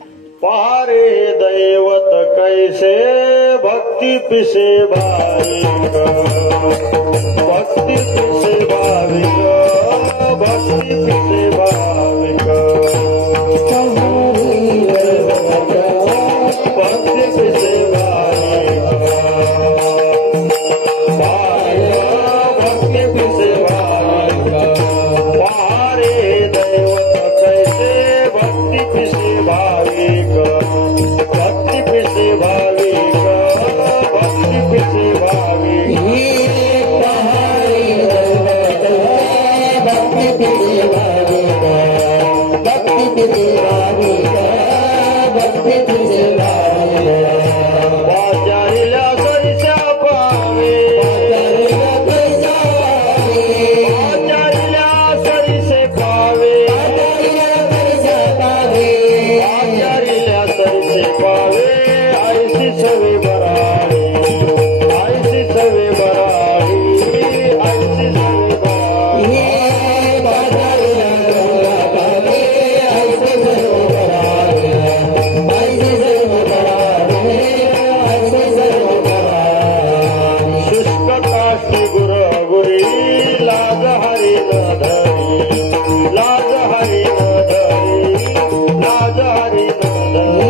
पारे दैवत कैसे भक्ति पिसे भाविक, भक्ति पिसे भाविक, भक्ति पिसे भाविक, भक्ति पिसे भाविक, भक्ति पिसे भाविक। पारे दैवत कैसे भक्ति पिसे भाविक, भक्ति पिसे भाविक, भक्ति पिसे भाविक। भक्ति पिसे भाविक, भक्ति पिसे भाविक, भक्ति पिसे भाविक। वाचारिल्या सरिषा पावे, वाचारिल्या सरिषे पावे, वाचारिल्या सरिषे पावे। ऐसी सवे बराडी, ऐसी सवे बराडी, ऐसी सवे बराडी। शुष्क काष्टी गुर गुरी, लाज हरी न धरी, लाज हरी न धरी, लाज हरी न धरी।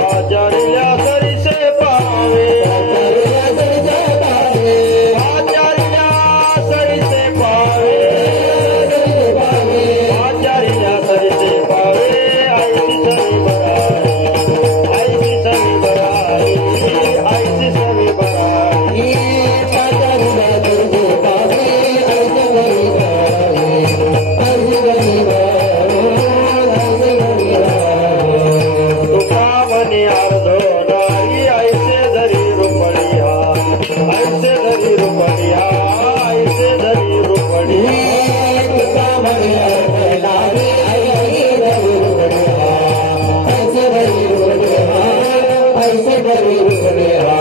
आचार्या सरिषे पावे, आचार्या सरिषे पावे, आचार्या सरिषे पावे। ऐसी सवी बराडी, ऐसी सवी बराडी, ऐसी सवी बराडी। तुकामणी अर्धो नारी, ऐसे धरी रुपडिया, ऐसे धरी रुपडिया, ऐसे धरी रुपडिया। तुकामणी अर्धो नारी, ऐसे धरी रुपडिया, ऐसे धरी रुपडिया, ऐसे धरी रुपडिया।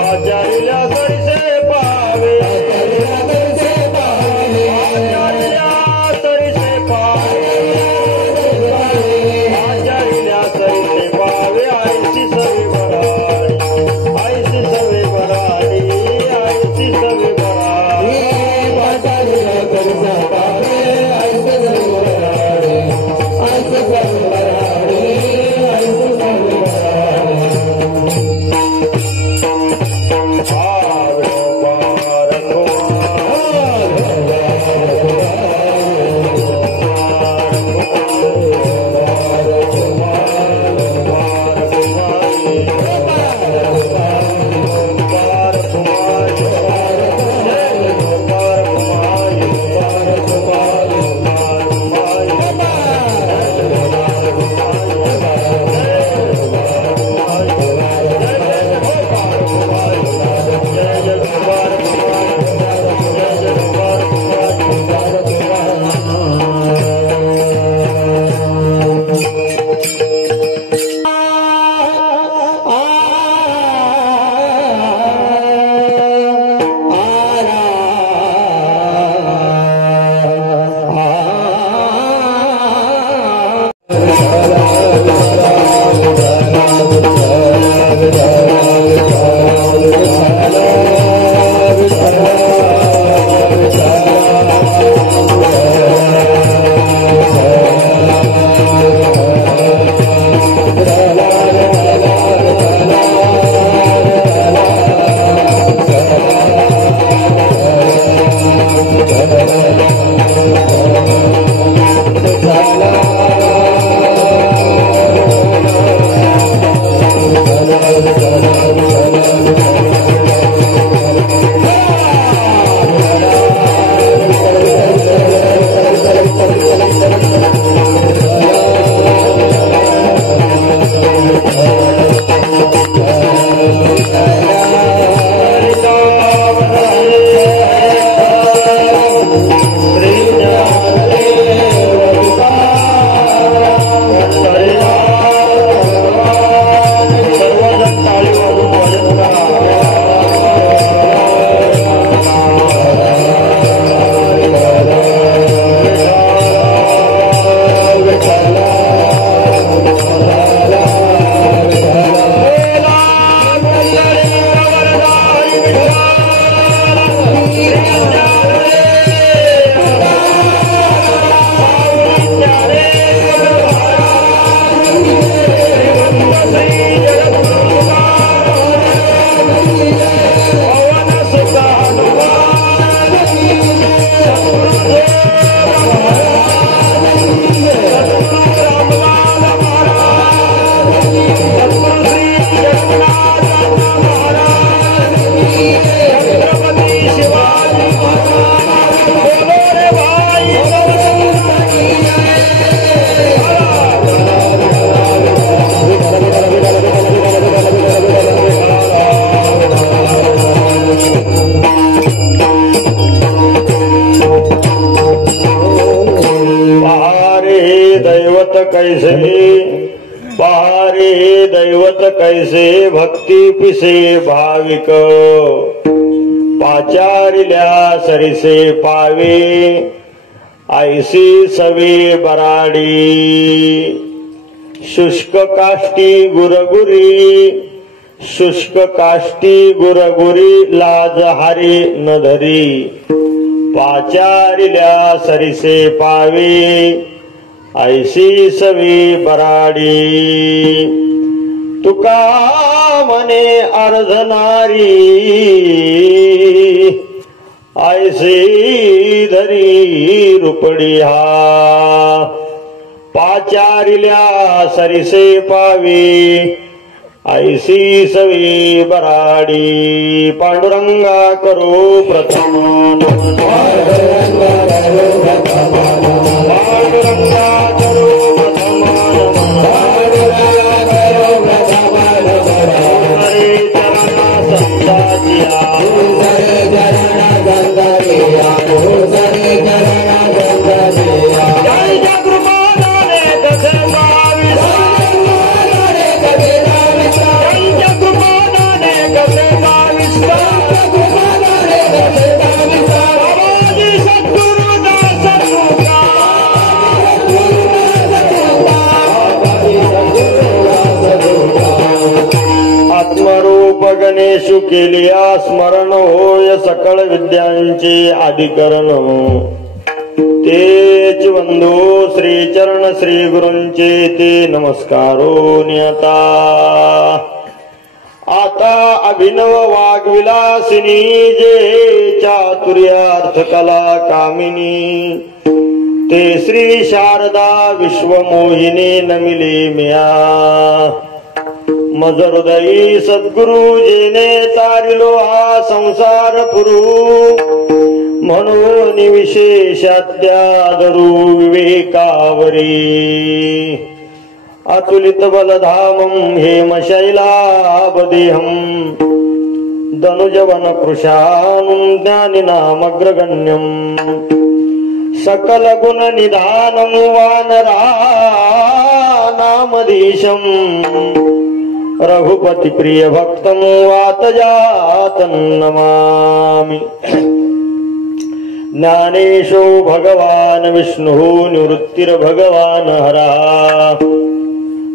आचार्या सरिषे पावे, आचार्या सरिषे पावे, आचार्या सरिषे पावे, आचार्या सरिषे पावे। ऐसी सवे बराडी, ऐसी सवे बराडी, ऐसी सवे बराडी। आचार्या सरिषे पावे, ऐसी सवे बराडी, ऐसी सवे बराडी, ऐसी सवे बराडी। जय भक्ती पिसे भाविक पाचारिल्या सरिसे पावे ऐसी सवे बराडी शुष्क काष्टी गुरगुरी शुष्क काष्टी गुरगुरी लाज हारी न धरी पाचारिल्या सरिसे पावे ऐसी सवी बराडी तुका मने अर्धनारी ऐसी धरी रुपडी हा पाचारिल्या सरिसे पावी ऐसी सवी बराडी पांडुरंगा करो प्रथम पांडुरंगा करो गणेशु केलिया स्मरण होय सकळ विद्यांचे अधिकरण तेच बंधू श्री चरण श्री गुरूंचे ते नमस्कारो नियता आता अभिनव वाग्विलासिनी जे चातुर्यार्थ कला कामिनी ते श्री शारदा विश्वमोहिनी नमिले मिया मज हृदयी सद्गुरु जेने तारिलो हा संसार पुरू म्हणून विशेषात्यादरू विवेकावरी अतुलित बलधामं हेमशैलाबदेहं दनुजवन कृशानं ज्ञानिनामग्रगण्यं सकल गुण निधानं वानरानामधीशं रघुपति प्रिय भक्तं वातजातं नमामि। ज्ञानेशो भगवान विष्णुः निवृत्तिर्भगवान हरः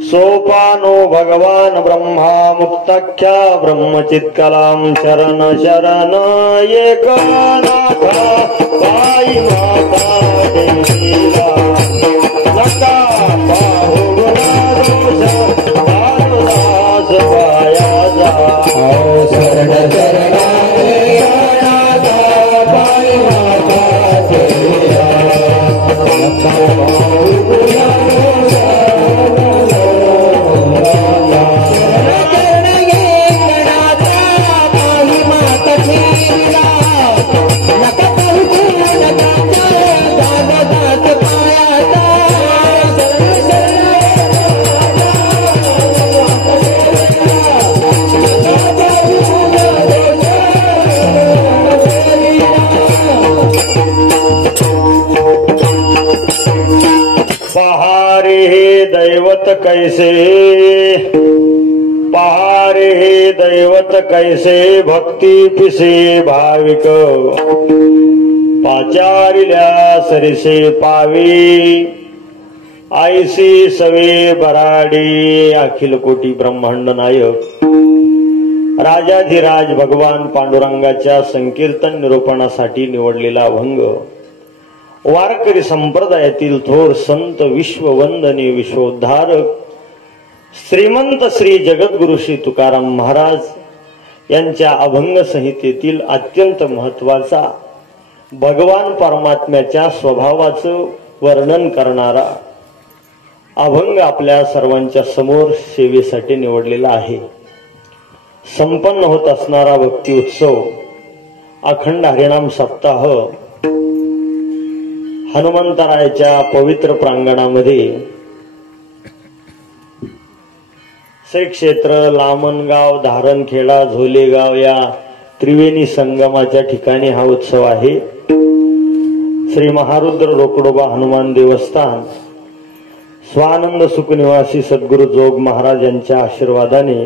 सोपानो भगवान ब्रह्मा मुक्ताख्या ब्रह्मचित्कलां शरण शरण एकनाथ पाई माता देवीला नका पाया जा शरण शरण दैवत कैसे पहारे हे दैवत कैसे भक्ती पिसे भाविक पाचारिल्या सरिसे पावी ऐसी सवे बराडी। अखिल कोटी ब्रह्मांड नायक राजाधिराज भगवान पांडुरंगाच्या संकीर्तन निरूपणासाठी निवडलेला अभंग वारकरी संप्रदायातील थोर संत विश्ववंदनीय विश्वोद्धारक श्रीमंत श्री जगद्गुरु श्री तुकाराम महाराज यांच्या अभंग संहितेतील अत्यंत महत्वाचा भगवान परमात्म्याच्या स्वभावाचं वर्णन करणारा अभंग आपल्या सर्वांच्या समोर सेवेसाठी निवडलेला आहे। संपन्न होत असणारा भक्ती उत्सव अखंड हरिनाम सप्ताह हनुमंतरायाच्या पवित्र प्रांगणामध्ये श्री क्षेत्र लामणगाव धारणखेडा झोलेगाव या त्रिवेणी संगमाच्या ठिकाणी हा उत्सव आहे। श्री महारुद्र रोकडोबा हनुमान देवस्थान स्वानंद सुखनिवासी सद्गुरु जोग महाराज यांच्या आशीर्वादाने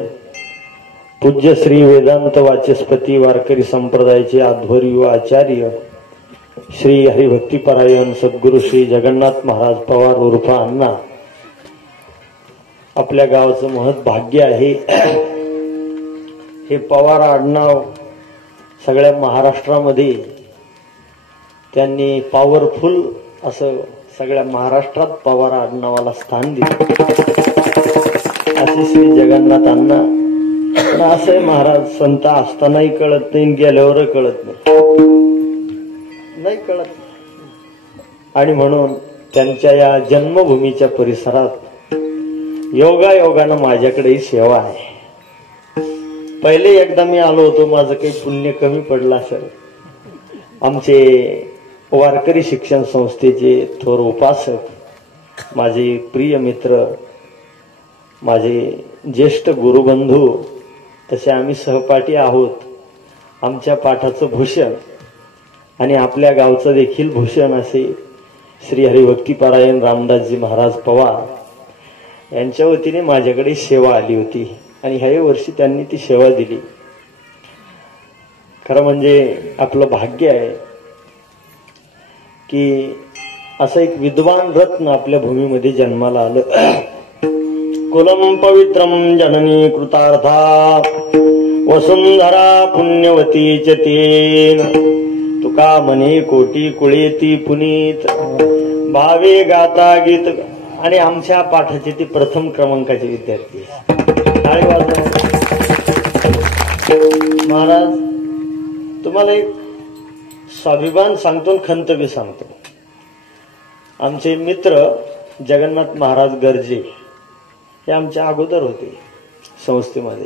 पूज्य श्री वेदांत वाचस्पती वारकरी संप्रदायाचे आध्वर्य आचार्य श्री हरिभक्तीपरायण सद्गुरु श्री जगन्नाथ महाराज पवार उर्फ अण्णा, आपल्या गावाचं महत् भाग्य आहे. हे पवार आडनाव सगळ्या महाराष्ट्रामध्ये त्यांनी पॉवरफुल असं सगळ्या महाराष्ट्रात पवार आडनावाला स्थान दिले. असे श्री जगन्नाथ अण्णा. असं आहे महाराज, संत असतानाही कळत नाही, गेल्यावर कळत नाही कळत. आणि म्हणून त्यांच्या या जन्मभूमीच्या परिसरात योगायोगानं माझ्याकडेही सेवा आहे. पहिले एकदा मी आलो होतो, माझं काही पुण्य कमी पडलं असेल. आमचे वारकरी शिक्षण संस्थेचे थोर उपासक, माझे प्रिय मित्र, माझे ज्येष्ठ गुरुबंधू, तसे आम्ही सहपाठी आहोत. आमच्या पाठाचं भूषण आणि आपल्या गावचं देखील भूषण असे श्री हरिभक्तीपरायण रामदासजी महाराज पवार यांच्या वतीने माझ्याकडे सेवा आली होती आणि ह्या वर्षी त्यांनी ती सेवा दिली. खरं म्हणजे आपलं भाग्य आहे की असं एक विद्वान रत्न आपल्या भूमीमध्ये जन्माला आलं. कुलम पवित्रम जननी कृतार्था वसुंधरा पुण्यवती च तेन, तुका म्हणे कोटी कुळेती पुनीत भावे गाता गीत. आणि आमच्या पाठाचे ती प्रथम क्रमांकाचे विद्यार्थी. महाराज, तुम्हाला एक स्वाभिमान सांगतो, खंत बी सांगतो. आमचे मित्र जगन्नाथ महाराज गर्जे हे आमच्या अगोदर होते संस्थेमध्ये.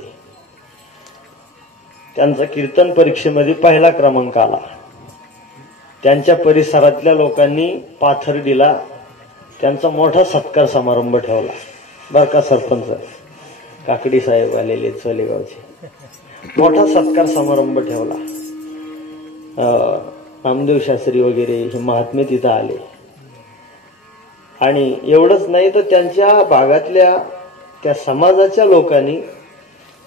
त्यांचा कीर्तन परीक्षेमध्ये पहिला क्रमांक आला. त्यांच्या परिसरातल्या लोकांनी पाथर्डीला त्यांचा मोठा सत्कार समारंभ ठेवला. बर का, सरपंच काकडी साहेब आलेले चोलेगावचे, मोठा सत्कार समारंभ ठेवला. नामदेव शास्त्री वगैरे हे महात्मे तिथं आले. आणि एवढंच नाही तर त्यांच्या भागातल्या त्या समाजाच्या लोकांनी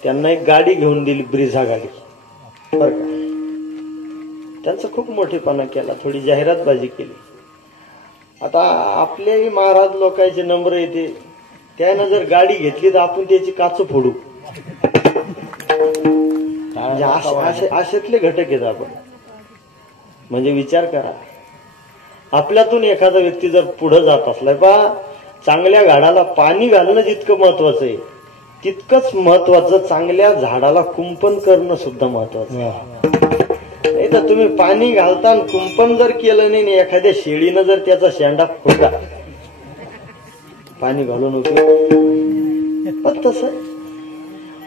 त्यांना एक गाडी घेऊन दिली, ब्रिझा गाडी. बर का, त्यांचा खूप मोठेपणा केला, थोडी जाहिरातबाजी केली. आता आपल्याही महाराज लोकांचे नंबर येते, त्यानं जर गाडी घेतली तर आपण त्याची काच फोडू. अशातले घटक आहेत आपण. म्हणजे विचार करा, आपल्यातून एखादा व्यक्ती जर पुढे जात असला, पहा चांगल्या झाडाला पाणी घालणं जितकं महत्वाचं आहे तितकंच महत्वाचं चांगल्या झाडाला कुंपण करणं सुद्धा महत्वाचं आहे. नाही तर तुम्ही पाणी घालता कुंपण जर केलं नाही, एखाद्या शेळीनं जर त्याचा शेंडा फुटला, पाणी घालून उपयोग. पण तसं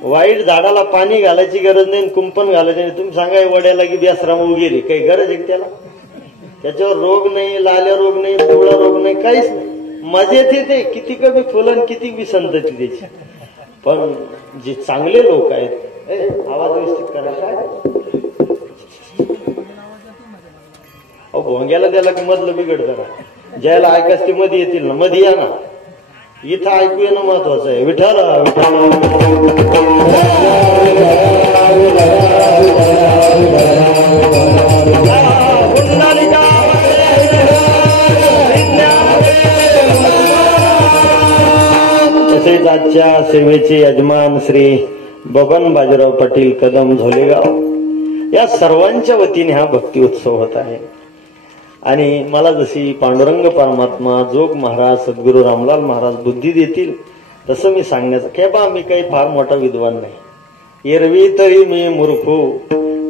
वाईट झाडाला पाणी घालायची गरज नाही, कुंपण घालायचं नाही. तुम्ही सांगा वड्याला की बेसराम उगेली, काही गरज आहे त्याला? त्याच्यावर रोग नाही, लाल्या रोग नाही, पिवळा रोग नाही, काहीच नाही. मजेत येते, किती कमी फुलं किती बी संतती त्याची. पण जे चांगले लोक आहेत, आवाज व्यवस्थित करायचा. भोंग्याला द्याला की मधलं बिघडतं ना. ज्याला ऐकायच ते मध्ये येतील ना, मध्ये या ना. इथं ऐकू येणं महत्वाचं आहे. विठ्ठल तसेच आजच्या सेवेचे यजमान श्री बबन बाजीराव पाटील कदम झोलेगाव, या सर्वांच्या वतीने हा भक्ती उत्सव होत आहे. आणि मला जशी पांडुरंग परमात्मा, जोग महाराज, सद्गुरू रामलाल महाराज बुद्धी देतील तसं मी सांगण्याचं. काय बा, मी काही फार मोठा विद्वान नाही. एरवी तरी मी मूर्खू,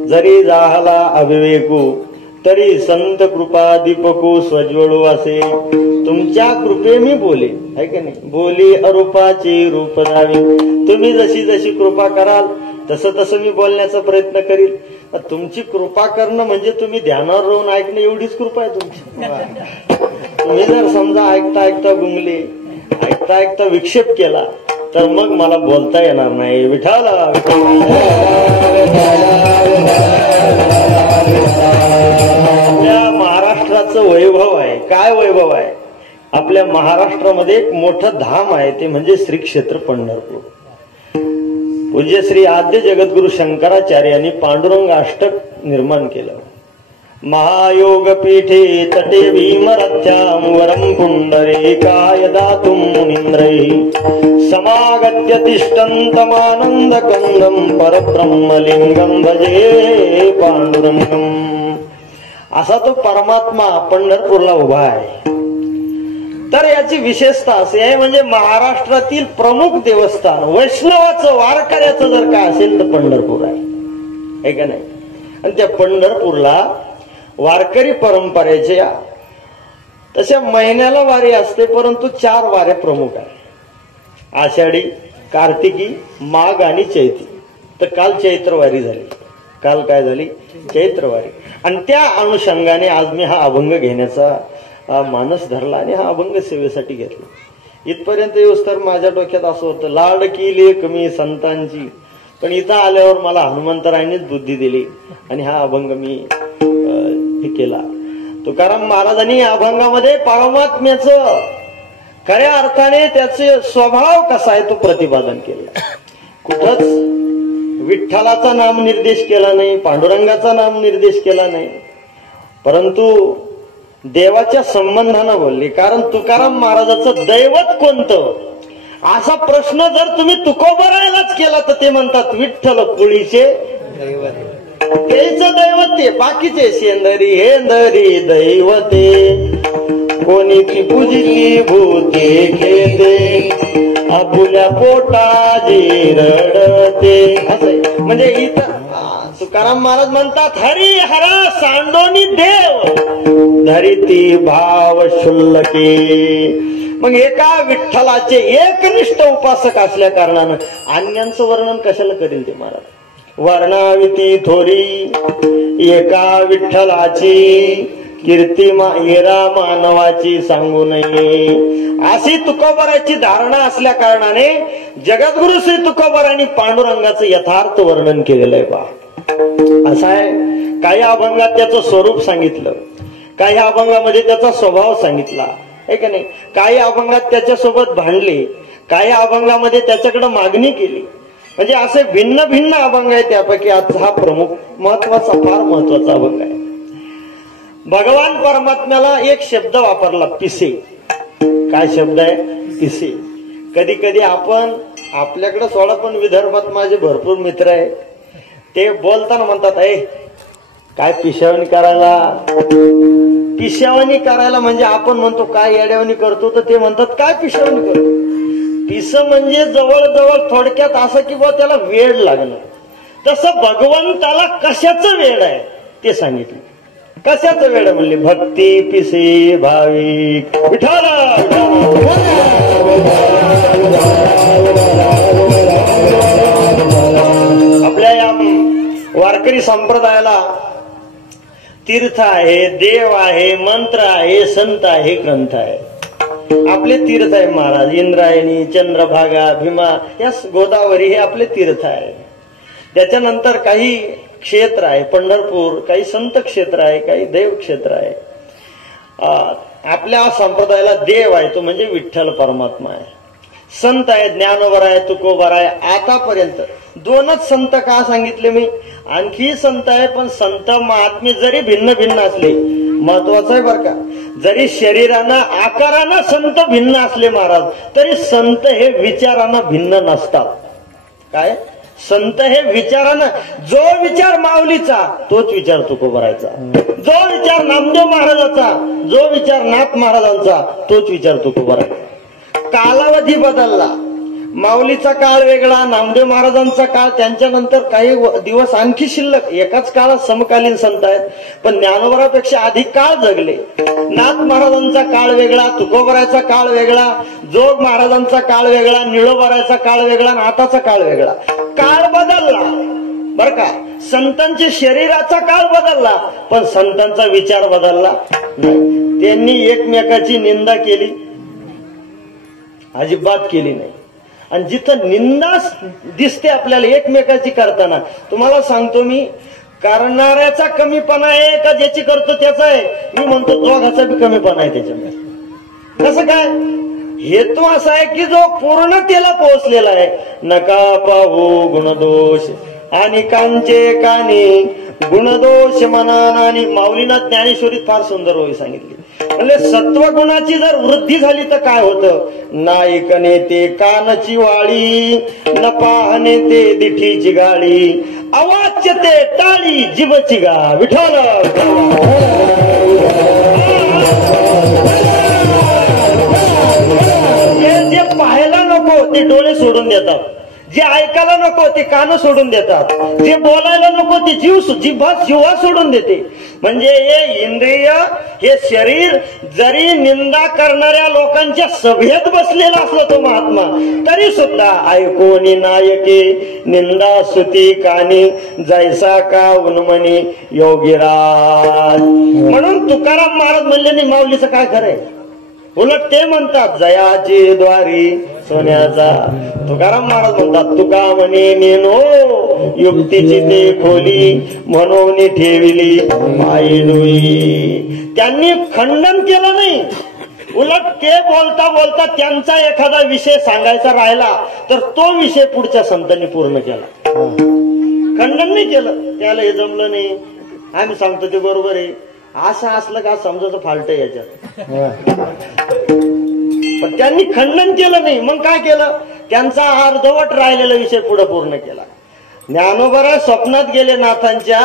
जरी जाहला अविवेकू, तरी संत कृपा दीपकू स्वज्वळू असे. तुमच्या कृपे मी बोले, आहे का नाही? बोली अरूपाची रूप द्यावी. तुम्ही जशी जशी कृपा कराल तसं तसं मी बोलण्याचा प्रयत्न करील. तुमची कृपा करणं म्हणजे तुम्ही ध्यानावर राहून ऐकणं, एवढीच कृपा आहे तुमची. तुम्ही जर समजा ऐकता ऐकता गुंगले, ऐकता ऐकता विक्षेप केला तर मग मला बोलता येणार नाही. विठ्ठल आपल्या महाराष्ट्राचं वैभव आहे. काय वैभव आहे? आपल्या महाराष्ट्रामध्ये एक मोठं धाम आहे, ते म्हणजे श्री क्षेत्र पंढरपूर. पूज्य श्री आद्य जगद्गुरु शंकराचार्य यांनी पांडुरंग अष्टक निर्माण केलं. महायोग पीठे तटे भीमरथ्यां वरं पुंडरीकाय दातुं मुनींद्रैः समागत्य तिष्ठन्तमानन्दकन्दं परब्रह्मलिंगं भजे पांडुरंगम्. असा तो परमात्मा पंढरपूरला उभा आहे. तर याची विशेषता अशी आहे, म्हणजे महाराष्ट्रातील प्रमुख देवस्थान वैष्णवाचं वारकऱ्याचं जर काय असेल तर पंढरपूर आहे का नाही. आणि त्या पंढरपूरला वारकरी परंपरेच्या तशा महिन्याला वारी असते, परंतु 4 वारे प्रमुख आहे. आषाढी, कार्तिकी, माघ आणि चैत्री. तर काल चैत्रवारी झाली. काल काय झाली? चैत्रवारी. आणि त्या अनुषंगाने आज मी हा अभंग घेण्याचा मानस धरला आणि हा अभंग सेवेसाठी घेतला. इथपर्यंत येऊस तर माझ्या डोक्यात असं होतं, लाडकी लेक मी संतांची. पण इथं आल्यावर मला हनुमंतरायांनीच बुद्धी दिली आणि हा अभंग मी हे केला. तुकाराम महाराजांनी या अभंगामध्ये परमात्म्याचं खऱ्या अर्थाने त्याचे स्वभाव कसा आहे तो प्रतिपादन केला. कुठंच विठ्ठलाचा नाम निर्देश केला नाही, पांडुरंगाचा नाम निर्देश केला नाही, परंतु देवाच्या संबंधानं बोलली. कारण तुकाराम महाराजाचं दैवत कोणतं असा प्रश्न जर तुम्ही तुकोबरायलाच केला तर ते म्हणतात विठ्ठल कुळीचे तेच दैवत. ते बाकीचे शेंदरी हेंदरी दैवते कोणी ती पूजिली भूते खेते आपुल्या पोटाजी रडते. असं म्हणजे इथं तुकाराम महाराज म्हणतात हरी हरा सांडोनी देव धरिती भाव शुल्लके. मग एका विठ्ठलाचे एकनिष्ठ उपासक असल्या कारणानं अन्यांचं वर्णन कशाला करील ते महाराज. वर्णाविती थोरी एका विठ्ठलाची कीर्ती येरा मानवाची सांगू नये अशी तुकोबराची धारणा असल्या कारणाने जगद्गुरु श्री तुकोबरांनी पांडुरंगाचं यथार्थ वर्णन केलेलं आहे. बा असं आहे. काही अभंगात त्याचं स्वरूप सांगितलं, काही अभंगामध्ये त्याचा स्वभाव सांगितला आहे का नाही. काही अभंगात त्याच्यासोबत भांडले, काही अभंगामध्ये त्याच्याकडे मागणी केली. म्हणजे असे भिन्न भिन्न अभंग आहे. त्यापैकी आजचा हा प्रमुख महत्वाचा फार महत्वाचा अभंग आहे. भगवान परमात्म्याला एक शब्द वापरला पिसे. काय शब्द आहे? पिसे. कधी कधी आपण आपल्याकडे सोडा, पण विदर्भात माझे भरपूर मित्र आहे, ते बोलताना म्हणतात ऐ काय पिशावणी करायला. पिशावणी करायला म्हणजे आपण म्हणतो काय येड्यावणी करतो, तर ते म्हणतात काय पिशावणी करतो. पिस म्हणजे जवळजवळ थोडक्यात असं की बा त्याला वेळ लागणं. तसं भगवंताला कशाचं वेळ आहे ते सांगितलं. कशाचं वेळ म्हणले? भक्ती पिसे भाविक विठ्ठल. आपल्या या वारकरी संप्रदायाला तीर्थ आहे, देव आहे, मंत्र आहे, संत आहे, ग्रंथ आहे. आपले तीर्थ आहे महाराज. इंद्रायणी, चंद्रभागा, भीमा, या गोदावरी हे आपले तीर्थ आहे. त्याच्यानंतर काही क्षेत्र आहे, पंढरपूर, काही संत क्षेत्र आहे, काही देव क्षेत्र आहे. आपल्या संप्रदायाला देव आहे तो म्हणजे विठ्ठल परमात्मा आहे. संत आहे, ज्ञानोबर आहे, तुकोबर आहे. आतापर्यंत 2च संत का सांगितले मी, आणखी संत आहे, पण संत महात्मे जरी भिन्न भिन्न असले, महत्वाचं आहे बर का, जरी शरीरानं आकारानं संत भिन्न असले महाराज, तरी संत हे विचारानं भिन्न नसतात. काय? संत हे विचारानं, जो विचार माऊलीचा तोच विचार तुकोबरायचा, जो विचार नामदेव महाराजाचा, जो विचार नाथ महाराजांचा तोच विचार तुकोबरायचा. कालावधी बदलला, माऊलीचा काळ वेगळा, नामदेव महाराजांचा काळ, त्यांच्यानंतर काही दिवस आणखी शिल्लक. एकाच काळात समकालीन संत आहेत, पण ज्ञानोबरापेक्षा अधिक काळ जगले. नाथ महाराजांचा काळ वेगळा, तुकोबराचा काळ वेगळा, जोग महाराजांचा काळ वेगळा, निळोबराचा काळ वेगळा, आणि आताचा काळ वेगळा. काळ बदलला बर का. संतांच्या शरीराचा काळ बदलला, पण संतांचा विचार बदलला नाही. त्यांनी एकमेकाची निंदा केली? अजिबात केली नाही. आणि जिथं निंदा दिसते आपल्याला एकमेकाची करताना, तुम्हाला सांगतो मी, करणाऱ्याचा कमीपणा आहे का ज्याची करतो त्याचा आहे? मी म्हणतो दोघाचा बी कमीपणा आहे त्याच्यामध्ये. कसं काय? हेतू असा आहे की जो पूर्णतेला पोहोचलेला आहे. नका पाहू गुणदोष आणि कांचे कानी गुणदोष मनान. आणि माऊलीनं ज्ञानेश्वरीत फार सुंदर ओवी सांगितली. म्हणजे सत्वगुणाची जर वृद्धी झाली तर काय होतं. नाईकने ते कानची वाळी, न पाहणे ते दिठीची गाळी, अवाच्य ते टाळी जीवची गा. विठ्ठल जे पाहायला नको ते डोळे सोडून देतात, जे ऐकायला नको ते कान सोडून देतात, जे बोलायला नको ते जीवा सोडून देते. म्हणजे हे इंद्रिय, हे शरीर जरी निंदा करणाऱ्या लोकांच्या सभेत बसलेला असला तो महात्मा, तरी सुद्धा ऐकोनी नायके निंदा सुती कानी, जैसा का उन्मनी योगीराज. म्हणून तुकाराम महाराज म्हणले नाही माऊलीचं काय खरंय. उलट ते म्हणतात जयाची द्वारी सोन्याचा. तुकाराम महाराज म्हणतात तुका म्हणे नेनो युक्तीची ते खोली, म्हणून ठेविली माई डोई. त्यांनी खंडन केलं नाही, उलट ते बोलता बोलता त्यांचा एखादा विषय सांगायचा राहिला तर तो विषय पुढच्या संतांनी पूर्ण केला. खंडन नाही केलं, त्याला हे जमलं नाही, आम्ही सांगतो ते बरोबर आहे असं असलं का समजायचं फाल्ट याच्यात. पण त्यांनी खंडन केलं नाही. मग काय केलं, त्यांचा अर्धवट राहिलेला विषय पुढे पूर्ण केला. ज्ञानोबरा स्वप्नात गेले नाथांच्या,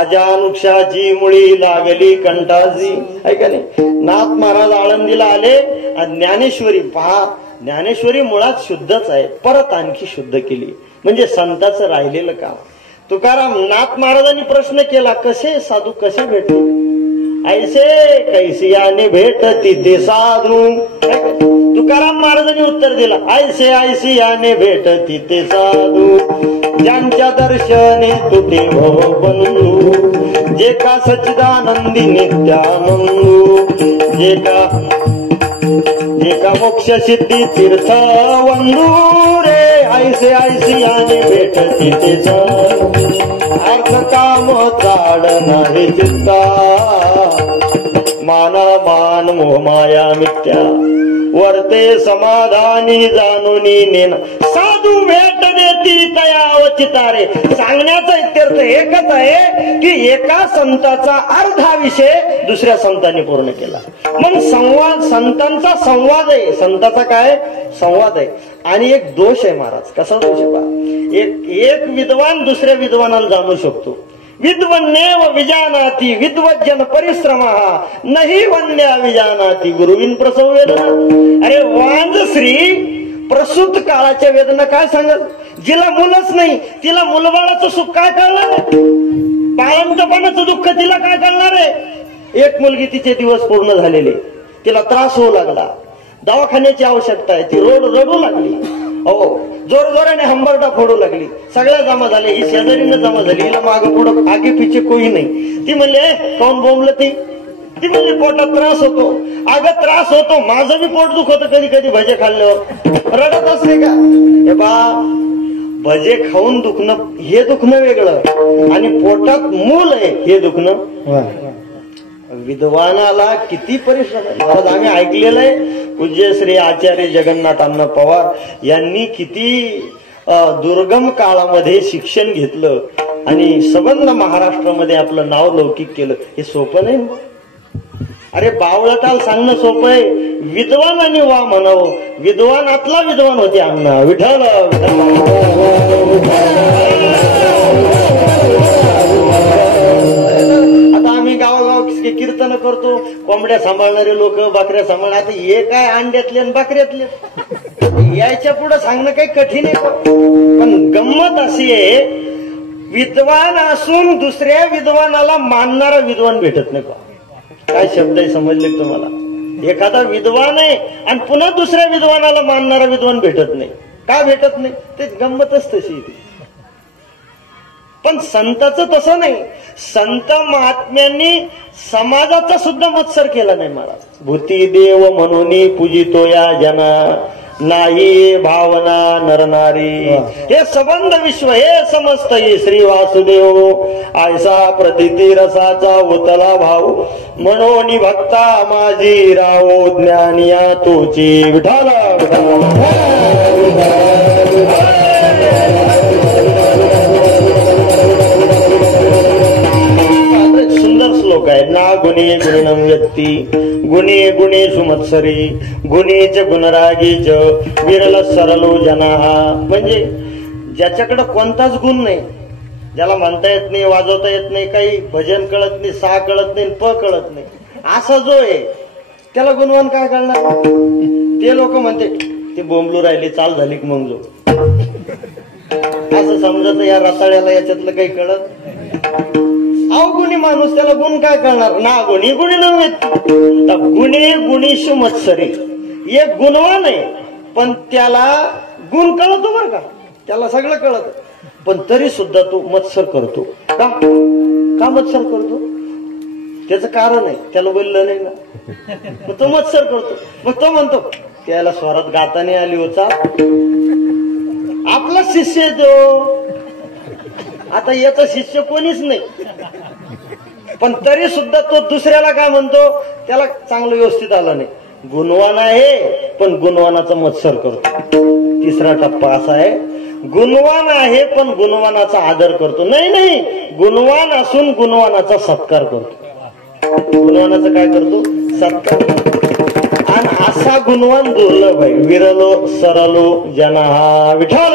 अजानुक्षाची मुळी लागली कंठाची. आहे का नाही. नाथ महाराज आळंदीला आले आणि ज्ञानेश्वरी पहा, ज्ञानेश्वरी मुळात शुद्धच आहे, परत आणखी शुद्ध केली. म्हणजे संतांचं राहिलेलं काम. तुकाराम नाथ महाराजांनी प्रश्न केला, कसे साधू कसे भेटले. ऐसे कैसियाने भेटती ते साधू. तुकाराम महाराजांनी उत्तर दिला, ऐसे ऐसियाने भेटती ते साधू, ज्यांच्या दर्शने तुटे भव बंधू, जे का सच्चिदानंदी नित्यानंदू, जे का मोक्ष सिद्धी तीर्थ वंदू रे. ऐसे ऐसियाने भेटती ते साधू, अर्थ काम चाड नाही चित्ता, माना मान मोह माया मिथ्या, वर्ते समाधानी जाणूनी नेन, साधू भेट देती तया अवचितारे. सांगण्याचा इत्यर्थ एकच आहे की एका संताचा अर्धा विषय दुसऱ्या संतांनी पूर्ण केला. मग संवाद, संतांचा संवाद आहे, संताचा काय संवाद आहे. आणि एक दोष आहे महाराज. कसा दोष आहे पहा. एक विद्वान दुसऱ्या विद्वानाला जाणू शकतो. विद्वन्नेव विजानाती विद्वज्जन परिश्रमः नाही वन्या विजानाती गुरुविन प्रसव वेदना. अरे वांज श्री प्रसूत काळाच्या वेदना काय सांगल. जिला मुलंच नाही तिला मुलबाळाचं सुख काय कळणार आहे. बाळंतपणाचं दुःख तिला काय कळणार आहे. एक मुलगी तिचे दिवस पूर्ण झालेले, तिला त्रास होऊ लागला, दवाखान्याची आवश्यकता आहे, ती रडू लागली. हो, जोर जोराने हंबरडा फोडू लागली. सगळ्या जमा झाले, ही शेजारीनं जमा झाली, हिला मागं पुढं आगे पिछे कोई नाही. ती म्हणले कोण बोंबलं ती म्हणली पोटात त्रास होतो. अगं त्रास होतो, माझं बी पोट दुख होतं कधी कधी भजे खाल्ल्यावर. रडत असते का. हे बा भजे खाऊन दुखणं हे दुखणं वेगळं आणि पोटात मूल आहे हे दुखणं. विद्वानाला किती परिश्रम आहे. महाराज आम्ही ऐकलेलं आहे, पूज्य श्री आचार्य जगन्नाथ अण्णा पवार यांनी किती दुर्गम काळामध्ये शिक्षण घेतलं आणि संबंध महाराष्ट्रामध्ये आपलं नाव लौकिक केलं. हे सोपं नाही. अरे बावळटाल सांगणं सोपं आहे, विद्वानाने वा म्हणावं. विद्वानातला विद्वान होते अण्णा. विठ्ठल गावोगाव कीर्तन करतो, कोंबड्या सांभाळणारे लोक, बकऱ्या सांभाळणार. आता हे काय अंड्यातले आणि बकऱ्यातले, यायच्या पुढे सांगणं काही कठीण आहे. पण गंमत अशी आहे, विद्वान असून दुसऱ्या विद्वानाला मानणारा विद्वान भेटत नाही. काय शब्द आहे समजले तुम्हाला. एखादा विद्वान आहे आणि पुन्हा दुसऱ्या विद्वानाला मानणारा विद्वान भेटत नाही. का भेटत नाही ते गंमतच तशी. पण संतांचं तसं नाही. संत महात्म्यांनी समाजाचा सुद्धा मत्सर केला नाही महाराज. भूती देव म्हणून पूजितो या जना, नाही भावना नरनारी, हे सबंध विश्व हे समस्त ये श्री वासुदेव, आयसा प्रतिती रसाचा उतला भाऊ, मनोनी भक्ता माझी राहो, ज्ञानिया तोची विठाला सुंदर श्लोक आहे ना. गुणे गुणिनम व्यक्ती, गुणे गुणेषु मत्सरी, गुणेच गुणरागीच विरल सरलो जना. म्हणजे ज्याच्याकडे कोणताच गुण नाही, ज्याला म्हणता येत नाही, वाजवता येत नाही, काही भजन कळत नाही, सा कळत नाही, प कळत नाही, असा जो आहे त्याला गुणवान काय कळणार. ते लोक म्हणते ते बोंबलू राहिले, चाल झाली की मग जो असं समजत या रताळ्याला याच्यातलं काही कळत. अवगुणी माणूस त्याला गुण काय करणार. ना गुणी गुणी नव्हे, गुणे गुणीशु मत्सरी, एक गुणवान आहे पण त्याला गुण कळतो बरं का, त्याला सगळं कळत, पण तरी सुद्धा तो मत्सर करतो. का मत्सर करतो त्याचं कारण आहे, त्याला बोललं नाही ना, मग तो मत्सर करतो. मग तो म्हणतो त्याला स्वरात गाता नाही आली होता, आपला शिष्य आहे तो. आता याचा शिष्य कोणीच नाही, पण तरी सुद्धा तो दुसऱ्याला काय म्हणतो, त्याला चांगलं व्यवस्थित आलं नाही. गुणवान आहे पण गुणवानाचा मत्सर करतो. तिसरा टप्पा असा आहे, गुणवान आहे पण गुणवानाचा आदर करतो. नाही, गुणवान असून गुणवानाचा सत्कार करतो. गुणवानाचा काय करतो, सत्कार. आणि असा गुणवान दुर्लभ आहे. विरलो सरलो जना विठ्ठल.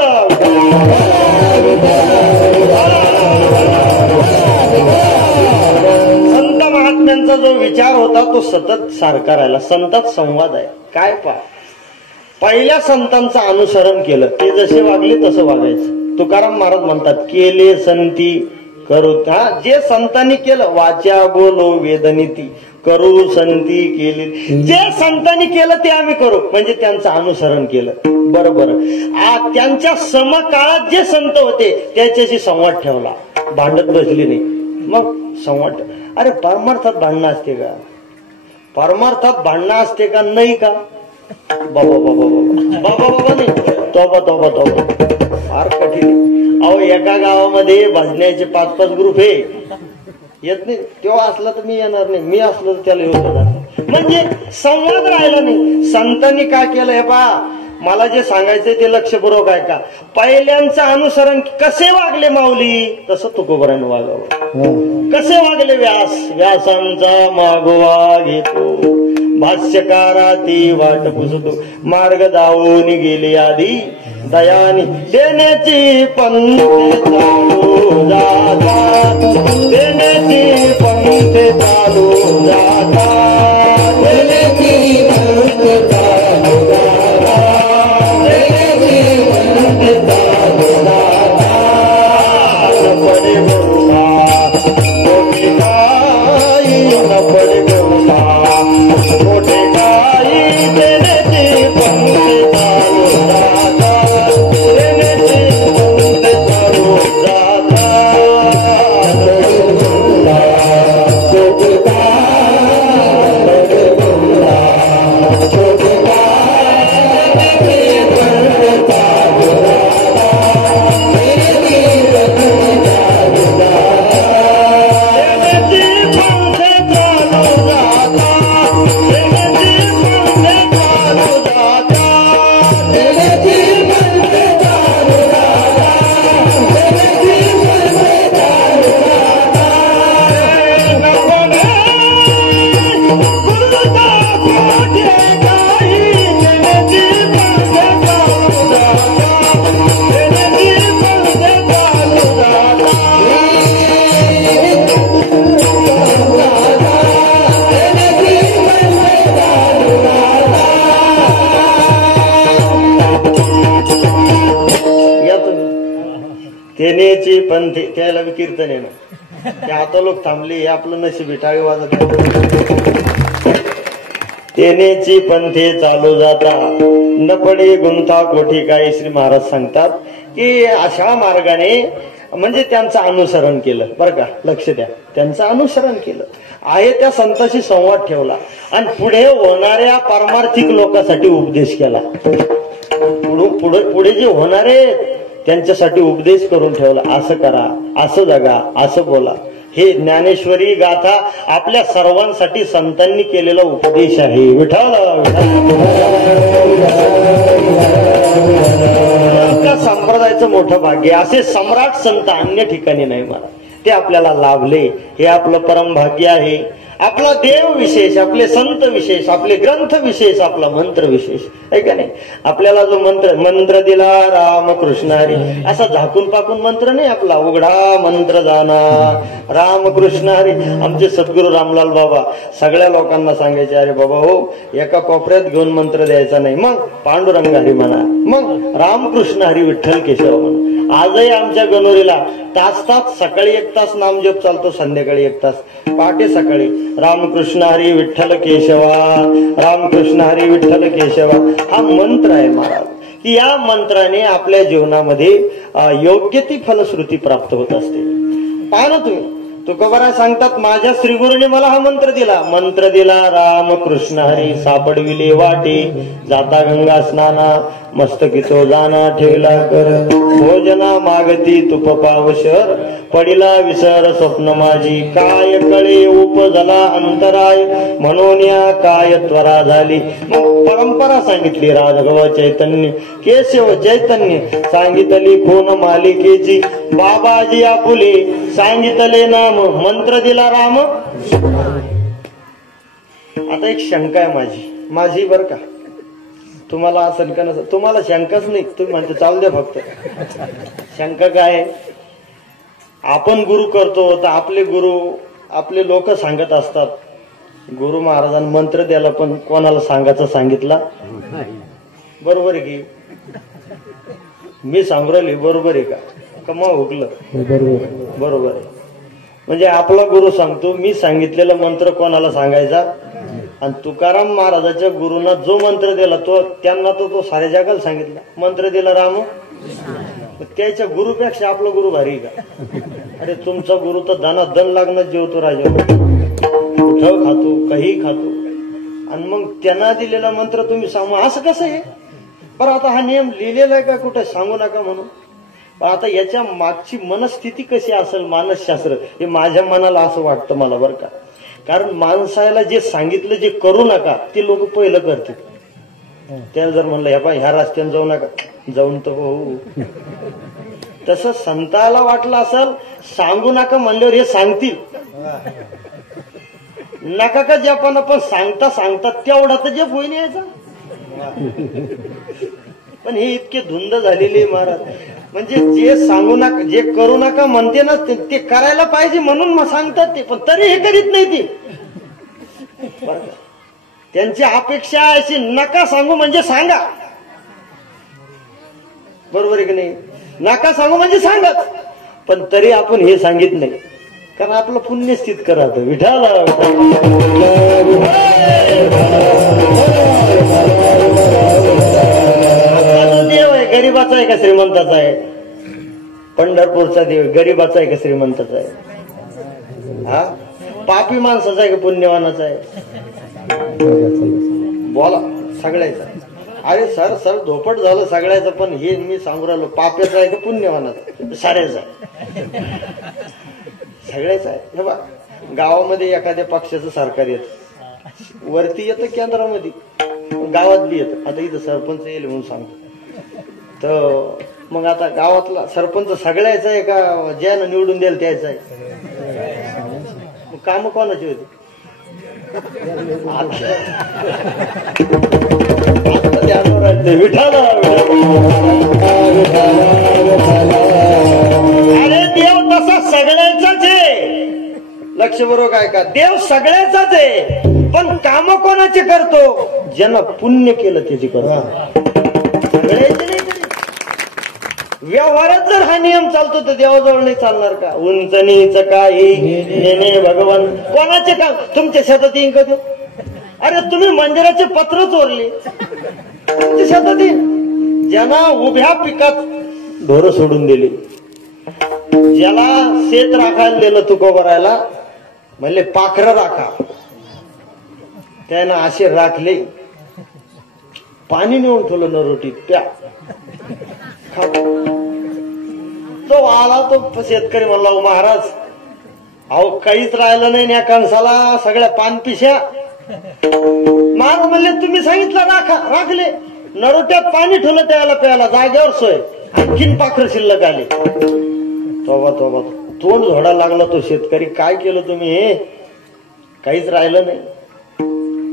संत महात्म्यांचा जो विचार होता तो सतत सारखा राहिला. संतात संवाद आहे. काय पहिल्या संतांचं अनुसरण केलं, ते जसे वागले तसं वागायचं. तुकाराम महाराज म्हणतात केले संती करू. जे संतांनी केलं, वाचा बोलो वेदनीती करू संती केली, जे संतांनी केलं ते आम्ही करू, म्हणजे त्यांचं अनुसरण केलं. बरोबर. त्यांच्या समकाळात जे संत होते त्याच्याशी संवाद ठेवला, भांडत बसली नाही. मग संवाद, अरे परमार्थात भांडणं असते का, परमार्थात भांडणं असते का नाही का. बाबा बाबा बाबा बाबा बाबा नाही, तोबा तोबा तोबा, फार कठीण. अहो एका गावामध्ये भजण्याचे 5-5 ग्रुप हे येत नाही. तेव्हा असला तर मी येणार नाही, मी असलो तर त्याला येऊ. म्हणजे संवाद राहिला नाही. संतांनी काय केलं हे पहा, मला जे सांगायचंय ते लक्षपूर्वक आहे का. पहिल्यांचं अनुसरण, कसे वागले माऊली तसं तुकोबरानं वागावं. कसे वागले व्यासांचा मागोवा घेतो, भाष्यकाराती वाट पुसतो, मार्ग दावून गेली आधी दयानी देण्याची पंथे चालू जाता, देण्याची पंथे चालू जाता, देण्याची पंथे चालू जाता, देण्याची पंथे चालू जाता. पडे बरुमा मोठे काही न पडे बरुमा मोठे काही, देण्याची पंथे चालू जाता, देण्याची पंथे चालू जाता. तेनेची पंथे, त्याला बी कीर्तन आहे ना, ते आता लोक थांबले, हे आपलं नशीब टाळी वाजत. तेनेची पंथे चालू जाता न पडे गुंता कोठी काही. श्री महाराज सांगतात की अशा मार्गाने, म्हणजे त्यांचं अनुसरण केलं बरं का, लक्ष द्या, त्यांचं अनुसरण केलं आहे, त्या संतांशी संवाद ठेवला आणि पुढे होणाऱ्या पारमार्थिक लोकांसाठी उपदेश केला. पुढे जे होणारे त्यांच्यासाठी उपदेश करून ठेवला, असं करा, असं जगा, असं बोला. हे ज्ञानेश्वरी गाथा आपल्या सर्वांसाठी संतांनी केलेला उपदेश आहे. विठ्ठल संप्रदायाचं मोठं भाग्य. असे सम्राट संत अन्य ठिकाणी नाही मला, ते आपल्याला लाभले. हे आपलं परम भाग्य आहे. आपला देव विशेष, आपले संत विशेष, आपले ग्रंथ विशेष, आपला मंत्र विशेष आहे का नाही. आपल्याला जो मंत्र दिला रामकृष्ण हरी, असा झाकून पाकून मंत्र नाही आपला. उघडा मंत्र जाना रामकृष्ण हरी. आमचे सद्गुरू रामलाल बाबा सगळ्या लोकांना सांगायचे, अरे बाबा हो, एका कोपऱ्यात घेऊन मंत्र द्यायचा नाही, मग पांडुरंग हरी म्हणा, मग रामकृष्ण हरी विठ्ठल केशव म्हणा. आजही आमच्या गणोरीला तास तास सकाळी 1 तास नामजप चालतो, संध्याकाळी 1 तास, पहाटे सकाळी रामकृष्ण हरी विठ्ठल केशवा, रामकृष्ण हरी विठ्ठल केशवा. हा मंत्र आहे महाराज, की या मंत्राने आपल्या जीवनामध्ये योग्य ती फलश्रुती प्राप्त होत असते. पहा ना तुम्ही, तुकोबाराय सांगतात, माझ्या श्रीगुरूने मला हा मंत्र दिला. मंत्र दिला रामकृष्ण हरी, सापडविले वाटे जाता गंगा स्नाना, मस्तकी तो जाना ठेवला कर, भोजना मागती तुप पावशर, पडिला विसर स्वप्न माझी, काय कळे उपजला अंतराय, म्हणून या काय त्वरा झाली. मग परंपरा सांगितली, राघव चैतन्य केशव चैतन्य सांगितली खून मालिकेची, बाबाजी आपुले सांगितले नाम, मंत्र दिला राम. आता एक शंका आहे माझी बर का, तुम्हाला असं का नसं, तुम्हाला शंकाच नाही, तुम्ही म्हणते चालू द्या फक्त. शंका काय, आपण गुरु करतो तर आपले गुरु, आपले लोक सांगत असतात, गुरु महाराजांनी मंत्र द्यायला पण कोणाला सांगायचं सांगितला. बरोबर आहे की मी सांगू राहिले, बरोबर आहे का मग हुकलं. बरोबर आहे. म्हणजे आपला गुरु सांगतो, मी सांगितलेला मंत्र कोणाला सांगायचा. आणि तुकाराम महाराजाच्या गुरुना जो मंत्र दिला त्यांना तो साऱ्या जगाला सांगितला. मंत्र दिला राम. त्याच्या गुरुपेक्षा आपला गुरु भारी का. अरे तुमचा गुरु तर दन लागणार जेवतो राजा, कुठं खातो, काही खातो, आणि मग त्यांना दिलेला मंत्र तुम्ही सांगू, असं कसं आहे बरं. आता हा नियम लिहिलेला आहे का कुठे, सांगू नका म्हणून. पण आता याच्या मागची मनस्थिती कशी असेल, मानसशास्त्र, हे माझ्या मनाला असं वाटतं मला बरं का. कारण माणसाला जे सांगितलं, जे करू नका ते लोक पहिलं करतील. त्याला जर म्हणलं ह्या रस्त्याने जाऊ नका, जाऊन तर हो. तसं संताला वाटलं असेल, सांगू नका म्हणल्यावर हे सांगतील. नका का जपान, पण सांगता सांगता तेवढा तर जप होईन यायचा. पण हे इतके धुंद झालेले महाराज, म्हणजे जे सांगू नका, जे करू नका म्हणते ना, ते करायला पाहिजे म्हणून मग सांगतात ते, पण तरी हे करीत नाही ते. त्यांची अपेक्षा अशी, नका सांगू म्हणजे सांगा. बरोबर आहे की नाही. नका सांगू म्हणजे सांगत, पण तरी आपण हे सांगित नाही, कारण आपलं पुण्य स्थित करत. विठाला देव आहे, गरीबाचा आहे का श्रीमंताचा आहे. पंढरपूरचा देव गरीबाचा आहे का श्रीमंताचा आहे. हा पापी माणसाचा आहे का पुण्यवानाचा आहे. बोला सगळ्याचा. अरे सर धोपट झालं सगळ्याचं, पण हे मी सांगू राहिलो, पाप्याचा आहे का पुण्यवानाचा, साऱ्याचा आहे, सगळ्याचा आहे. हे बा, गावामध्ये एखाद्या पक्षाचं सरकार येतं, वरती येतं केंद्रामध्ये, गावात बी येतं. आता इथं सरपंच येईल म्हणून सांगतो, तर मग आता गावातला सरपंच सगळ्याचा आहे का ज्यानं निवडून द्यायला त्याचा आहे. मग काम कोणाची होती. अरे देव तसा सगळ्यांचाच आहे. लक्ष बरोबर काय का, देव सगळ्याचाच आहे, पण काम कोणाचे करतो, ज्यानं पुण्य केलं त्याची करतो, सगळ्याचे नाही. व्यवहारात जर हा नियम चालतो तर देवाजवळ नाही चालणार का. उंच नीच काही नेने भगवान. कोणाचे काम, तुमच्या शेतात येईन का. अरे तुम्ही मंदिराचे पत्र चोरले, तुमच्या शेतात येईन. ज्यांना उभ्या पिकात ढोरं सोडून दिली, ज्याला शेत राखायला दिलं तुकोबरायला, म्हणले पाखरं राखा, त्यानं असे राखले. पाणी नेऊन ठेवलं नरोटीत, प्या. तो आला तो शेतकरी म्हणला, महाराज अहो काहीच राहिलं नाही या कणसाला, सगळ्या पानपिशा. महाराज म्हणले तुम्ही सांगितलं राखले, नरोट्यात पाणी ठेवलं त्याला प्यायला, जागेवर सोय, आणखीन पाखर शिल्लक आले. तोबा तोबा, तोंड झोडायला लागला तो शेतकरी. काय केलं तुम्ही हे? काहीच राहिलं नाही.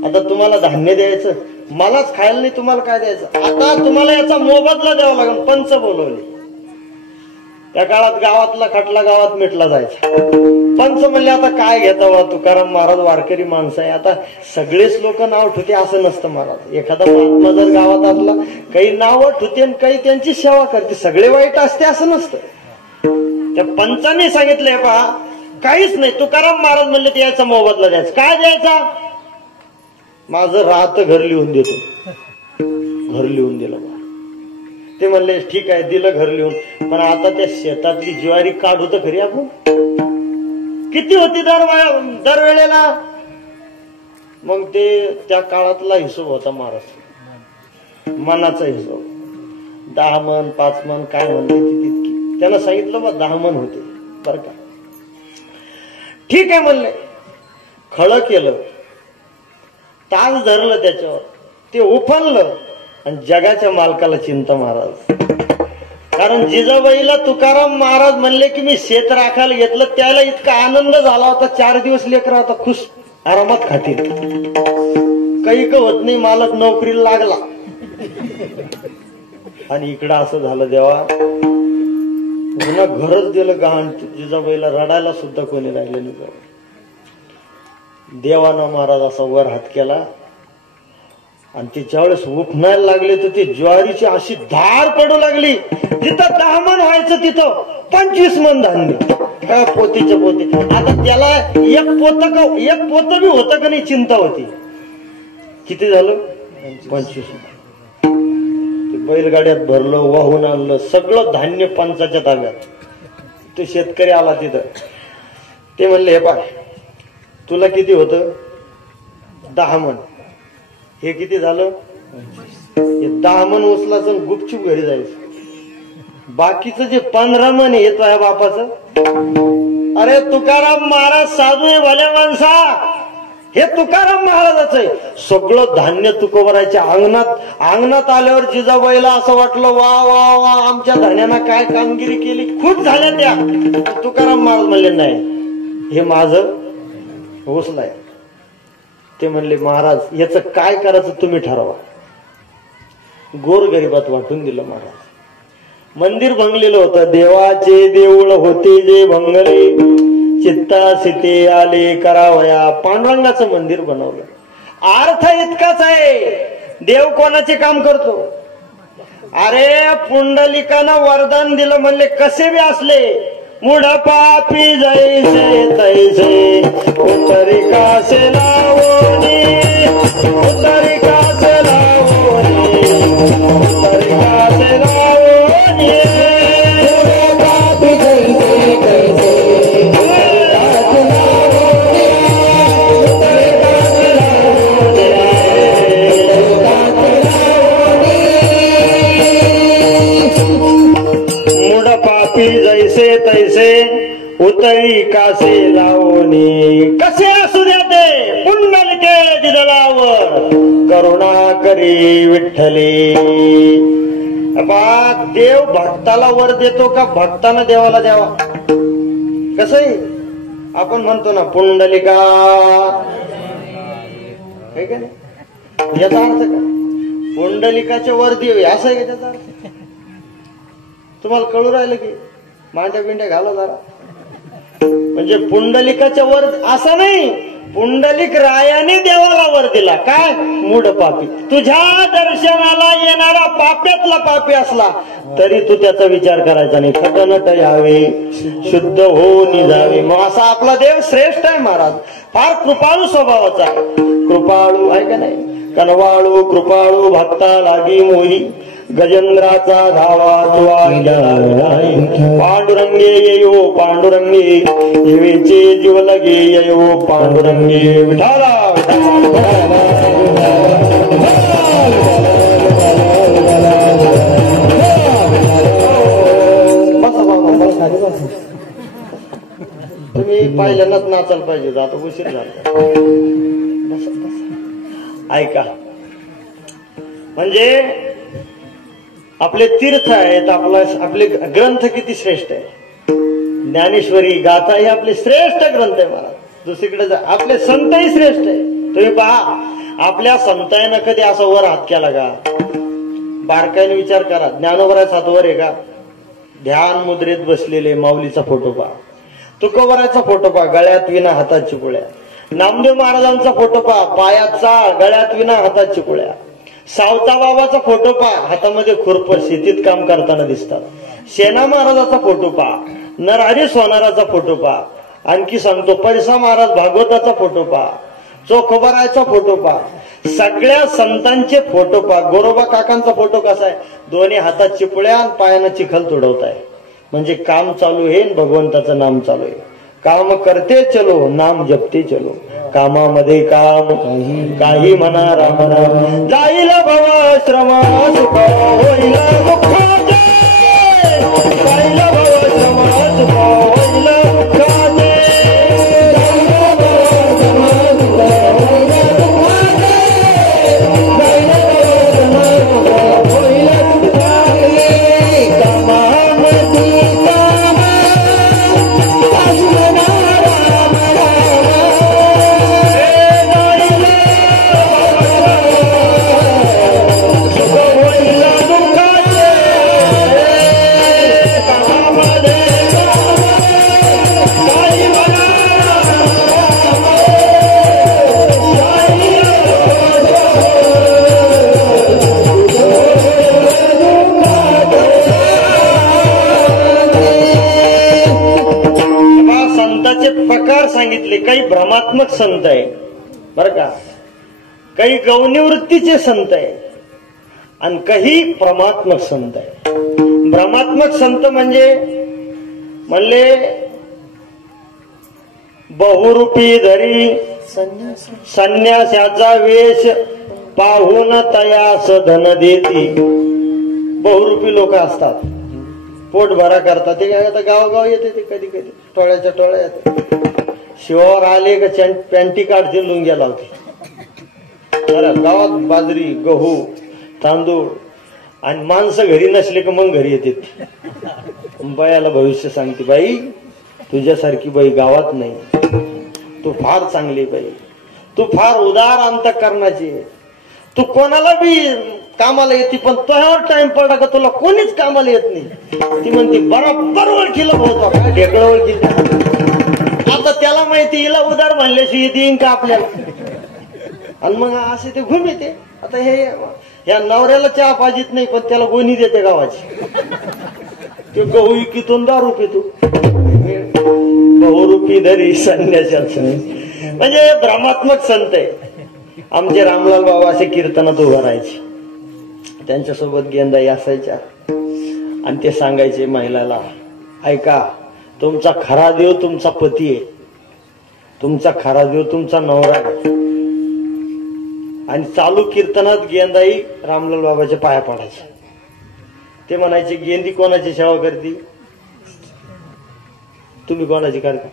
आता तुम्हाला धान्य द्यायचं, मलाच खायला नाही, तुम्हाला काय द्यायचं? आता तुम्हाला याचा मोबदला द्यावा लागेल. पंच बोलवले. त्या काळात गावातला खटला गावात मिटला जायचा. पंच म्हणले आता काय घेता तुकाराम महाराज वारकरी माणसं आहे, आता सगळेच लोक नाव ठेवते असं नसतं महाराज. एखादा महात्मा जर गावात असला, काही नाव ठेवते आणि काही त्यांची सेवा करते, सगळे वाईट असते असं नसतं. त्या पंचांनी सांगितलंय पहा, काहीच नाही. तुकाराम महाराज म्हणले ते याचा मोबदला द्यायचा. काय द्यायचा? माझं राहतं घर लिहून देतो. घर लिहून दिलं. ते म्हणले ठीक आहे, दिलं घर लिहून, पण आता त्या शेतातली ज्वारी काढू तर खरी आपण. किती होती दरवेळेला? मग ते त्या काळातला हिशोब होता महाराज, मनाचा हिशोब. 10 मन 5 मन काय म्हणते तितकी. त्यानं सांगितलं बा 10 मन होते बर का. ठीक आहे म्हणले. खळं केलं, तास धरलं त्याच्यावर, ते उफाळलं आणि जगाच्या मालकाला चिंता महाराज. कारण जिजाबाईला तुकाराम महाराज म्हणले की मी शेत राखायला घेतलं, त्याला इतका आनंद झाला होता. 4 दिवस लेकर आता खुश आरामात खातील, काही का होत नाही, मालक नोकरीला लागला. आणि इकडं असं झालं, देवा पुन्हा घरच दिलं गहाण. जिजाबाईला रडायला सुद्धा कोणी राहिलं नाही. देवानं महाराज असा वर हात केला आणि ते ज्यावेळेस उफणायला लागले तर ती ज्वारीची अशी धार पडू लागली. जिथं 10 मन व्हायचं तिथं 25 मन धान्य, पोतीच्या पोती. आता त्याला एक पोत बी होतं का नाही चिंता होती. किती झालं? 25 मन. ते बैलगाड्यात भरलं, वाहून आणलं, सगळं धान्य पंचाच्या ताब्यात. तो शेतकरी आला तिथं. ते म्हणले हे पाय, तुला किती होतं? 10 मन. हे किती झालं? 10 मन उचलायचं, गुपचूप घरी जायचं. बाकीचं जे 15 मन येतो आहे बापाचं. अरे तुकाराम महाराज साधू आहे, भल्या माणसा, हे तुकाराम महाराजाचं आहे. सगळं धान्य तुकोबराच्या अंगणात आल्यावर जिजाबाईला असं वाटलं, वा वा वा, आमच्या धान्यानं काय कामगिरी केली, खूप झाल्या त्या. तुकाराम महाराज म्हणले नाही, हे माझं उचलाय. ते म्हणले महाराज याचं काय करायचं तुम्ही ठरवा. गोरगरिबात वाटून दिलं महाराज. मंदिर भंगलेलं होतं. देवाचे देऊळ होते जे भंगले, चित्तासी ते आले करावया. पांडुरंगाचं मंदिर बनवलं. अर्थ इतकाच आहे, देव कोणाचे काम करतो? अरे पुंडलिकानं वरदान दिलं, म्हणले कसे बी असले, मुढ पापी जैसे तैसे, उत्तरिका से लावोनी, उत्तरिका से लावोनी, उत्तरिका से लावोनी. पापी जैसे तैसे, मुढ पापी जैसे तैसे, उतरी कासे लावणी. कसे असू द्या ते पुंडलिके जिजलावर, करुणा करी विठ्ठली. देव भक्ताला वर देतो का भक्तानं देवाला द्यावा? कसंही आपण म्हणतो ना पुंडलिका, हे का नाही, याचा अर्थ का पुंडलिकाचे वर देव असं आहे का त्याचा अर्थ? तुम्हाला कळू राहिलं की मांड्या बिंड्या घाला जरा. म्हणजे पुंडलिकाच्या वर असं नाही, पुंडलिक रायाने देवाला वर दिला. काय? मूढ पापी. तुझ्या दर्शनाला येणारा पाप्यातला पापी असला तरी तू त्याचा विचार करायचा नाही. खटनट यावे, शुद्ध होऊन जावे. मग असा आपला देव श्रेष्ठ आहे महाराज. फार कृपाळू स्वभावाचा, कृपाळू आहे का नाही? कनवाळू कृपाळू भक्ता लागी मोही, गजेंद्राचा धावा पांडुरंगे येयो पांडुरंगे, येवेचे जीव लगे येयो पांडुरंगे. विठाला तुम्ही पहिल्यांदाच नाचायला पाहिजे, आता उशीर झाला. ऐका, म्हणजे आपले तीर्थ आहेत, आपले ग्रंथ किती श्रेष्ठ आहे. ज्ञानेश्वरी गाथा हे आपले श्रेष्ठ ग्रंथ आहे महाराज. दुसरीकडे आपले संतही श्रेष्ठ आहे. तुम्ही पहा, आपल्या संतांना कधी असा वर हात केला का? बारकाईने विचार करा. ज्ञानोबराचा हात वर आहे का? ध्यान मुद्रेत बसलेले माऊलीचा फोटो पहा, तुकोबराचा फोटो पहा, गळ्यात विना हातात चिपुळ्या. नामदेव महाराजांचा फोटो पहा, पायात चाळ, गळ्यात विना हातात चिपुळ्या. सावता बाबाचा फोटो पहा, हातामध्ये खुरप, शेतीत काम करताना दिसतात. सेना महाराजाचा फोटो पहा, नरहरी सोनाराचा फोटो पहा. आणखी सांगतो, पैसा महाराज भागवताचा फोटो पहा, चोखोबराचा फोटो पहा. सगळ्या संतांचे फोटो पहा. गोरोबा काकांचा फोटो कसा आहे? दोन्ही हातात चिपुळ्या आणि पायानं चिखल तुडवताय. म्हणजे काम चालू आहे, भगवंताचं नाम चालू आहे. काम करते चलो, नाम जपते चलो. कामामध्ये काम, काही म्हणा राम राम. जाईल भवाश्रम सुख होईल दुःखाचे, जाईल भवाश्रम सुख होईल दुःखाचे. सांगितले. काही भ्रमात्मक संत आहे बर का, काही गौनिवृत्तीचे संत आहे आणि काही प्रमात्मक संत आहे. भ्रमात्मक संत म्हणले बहुरूपी धरी संन्यासाचा वेश पाहून तयास धन देती. बहुरूपी लोक असतात, पोट भरा करतात. ते काय आता गावगाव येते, ते कधी कधी टोळ्याच्या टोळ्या येते. शिवावर आले का पॅन्टी काढते, लुंग्या लावते. गावात बाजरी, गहू, तांदूळ आणि माणसं घरी नसले का मग घरी येते. बायाला भविष्य सांगते, बाई तुझ्यासारखी बाई गावात नाही, तू फार चांगली बाई, तू फार उदार अंतःकरणाची, तू कोणाला बी कामाला येते, पण तुझ्यावर टाइम पडला का तुला कोणीच कामाला येत नाही. ती म्हणते बरोबर ओळखीला होतो, ढेकळं ओळखीला. आता त्याला माहिती हिला उदार म्हणल्याशी देईन का आपल्याला, आणि मग असे ते घुम येते. आता ह्या नवऱ्याला चहा पाहिजेत नाही, पण त्याला गोणी देते गावाची. ते गहू इकीतून दारू पितो. बहुरूपी धरी संन्यासाचा, म्हणजे भ्रमात्मक संत आहे. आमचे रामलाल बाबा असे कीर्तनात उभा राहायचे, त्यांच्यासोबत गेंदाई असायच्या आणि ते सांगायचे महिलाला, ऐका तुमचा खरा देव तुमचा पती आहे, तुमचा खरा देव तुमचा नवरा आहे. आणि चालू कीर्तनात गेंदाई रामलाल बाबाच्या पाया पडायचे. ते म्हणायचे, गेंदी कोणाची सेवा करते? तुम्ही कोणाची करता?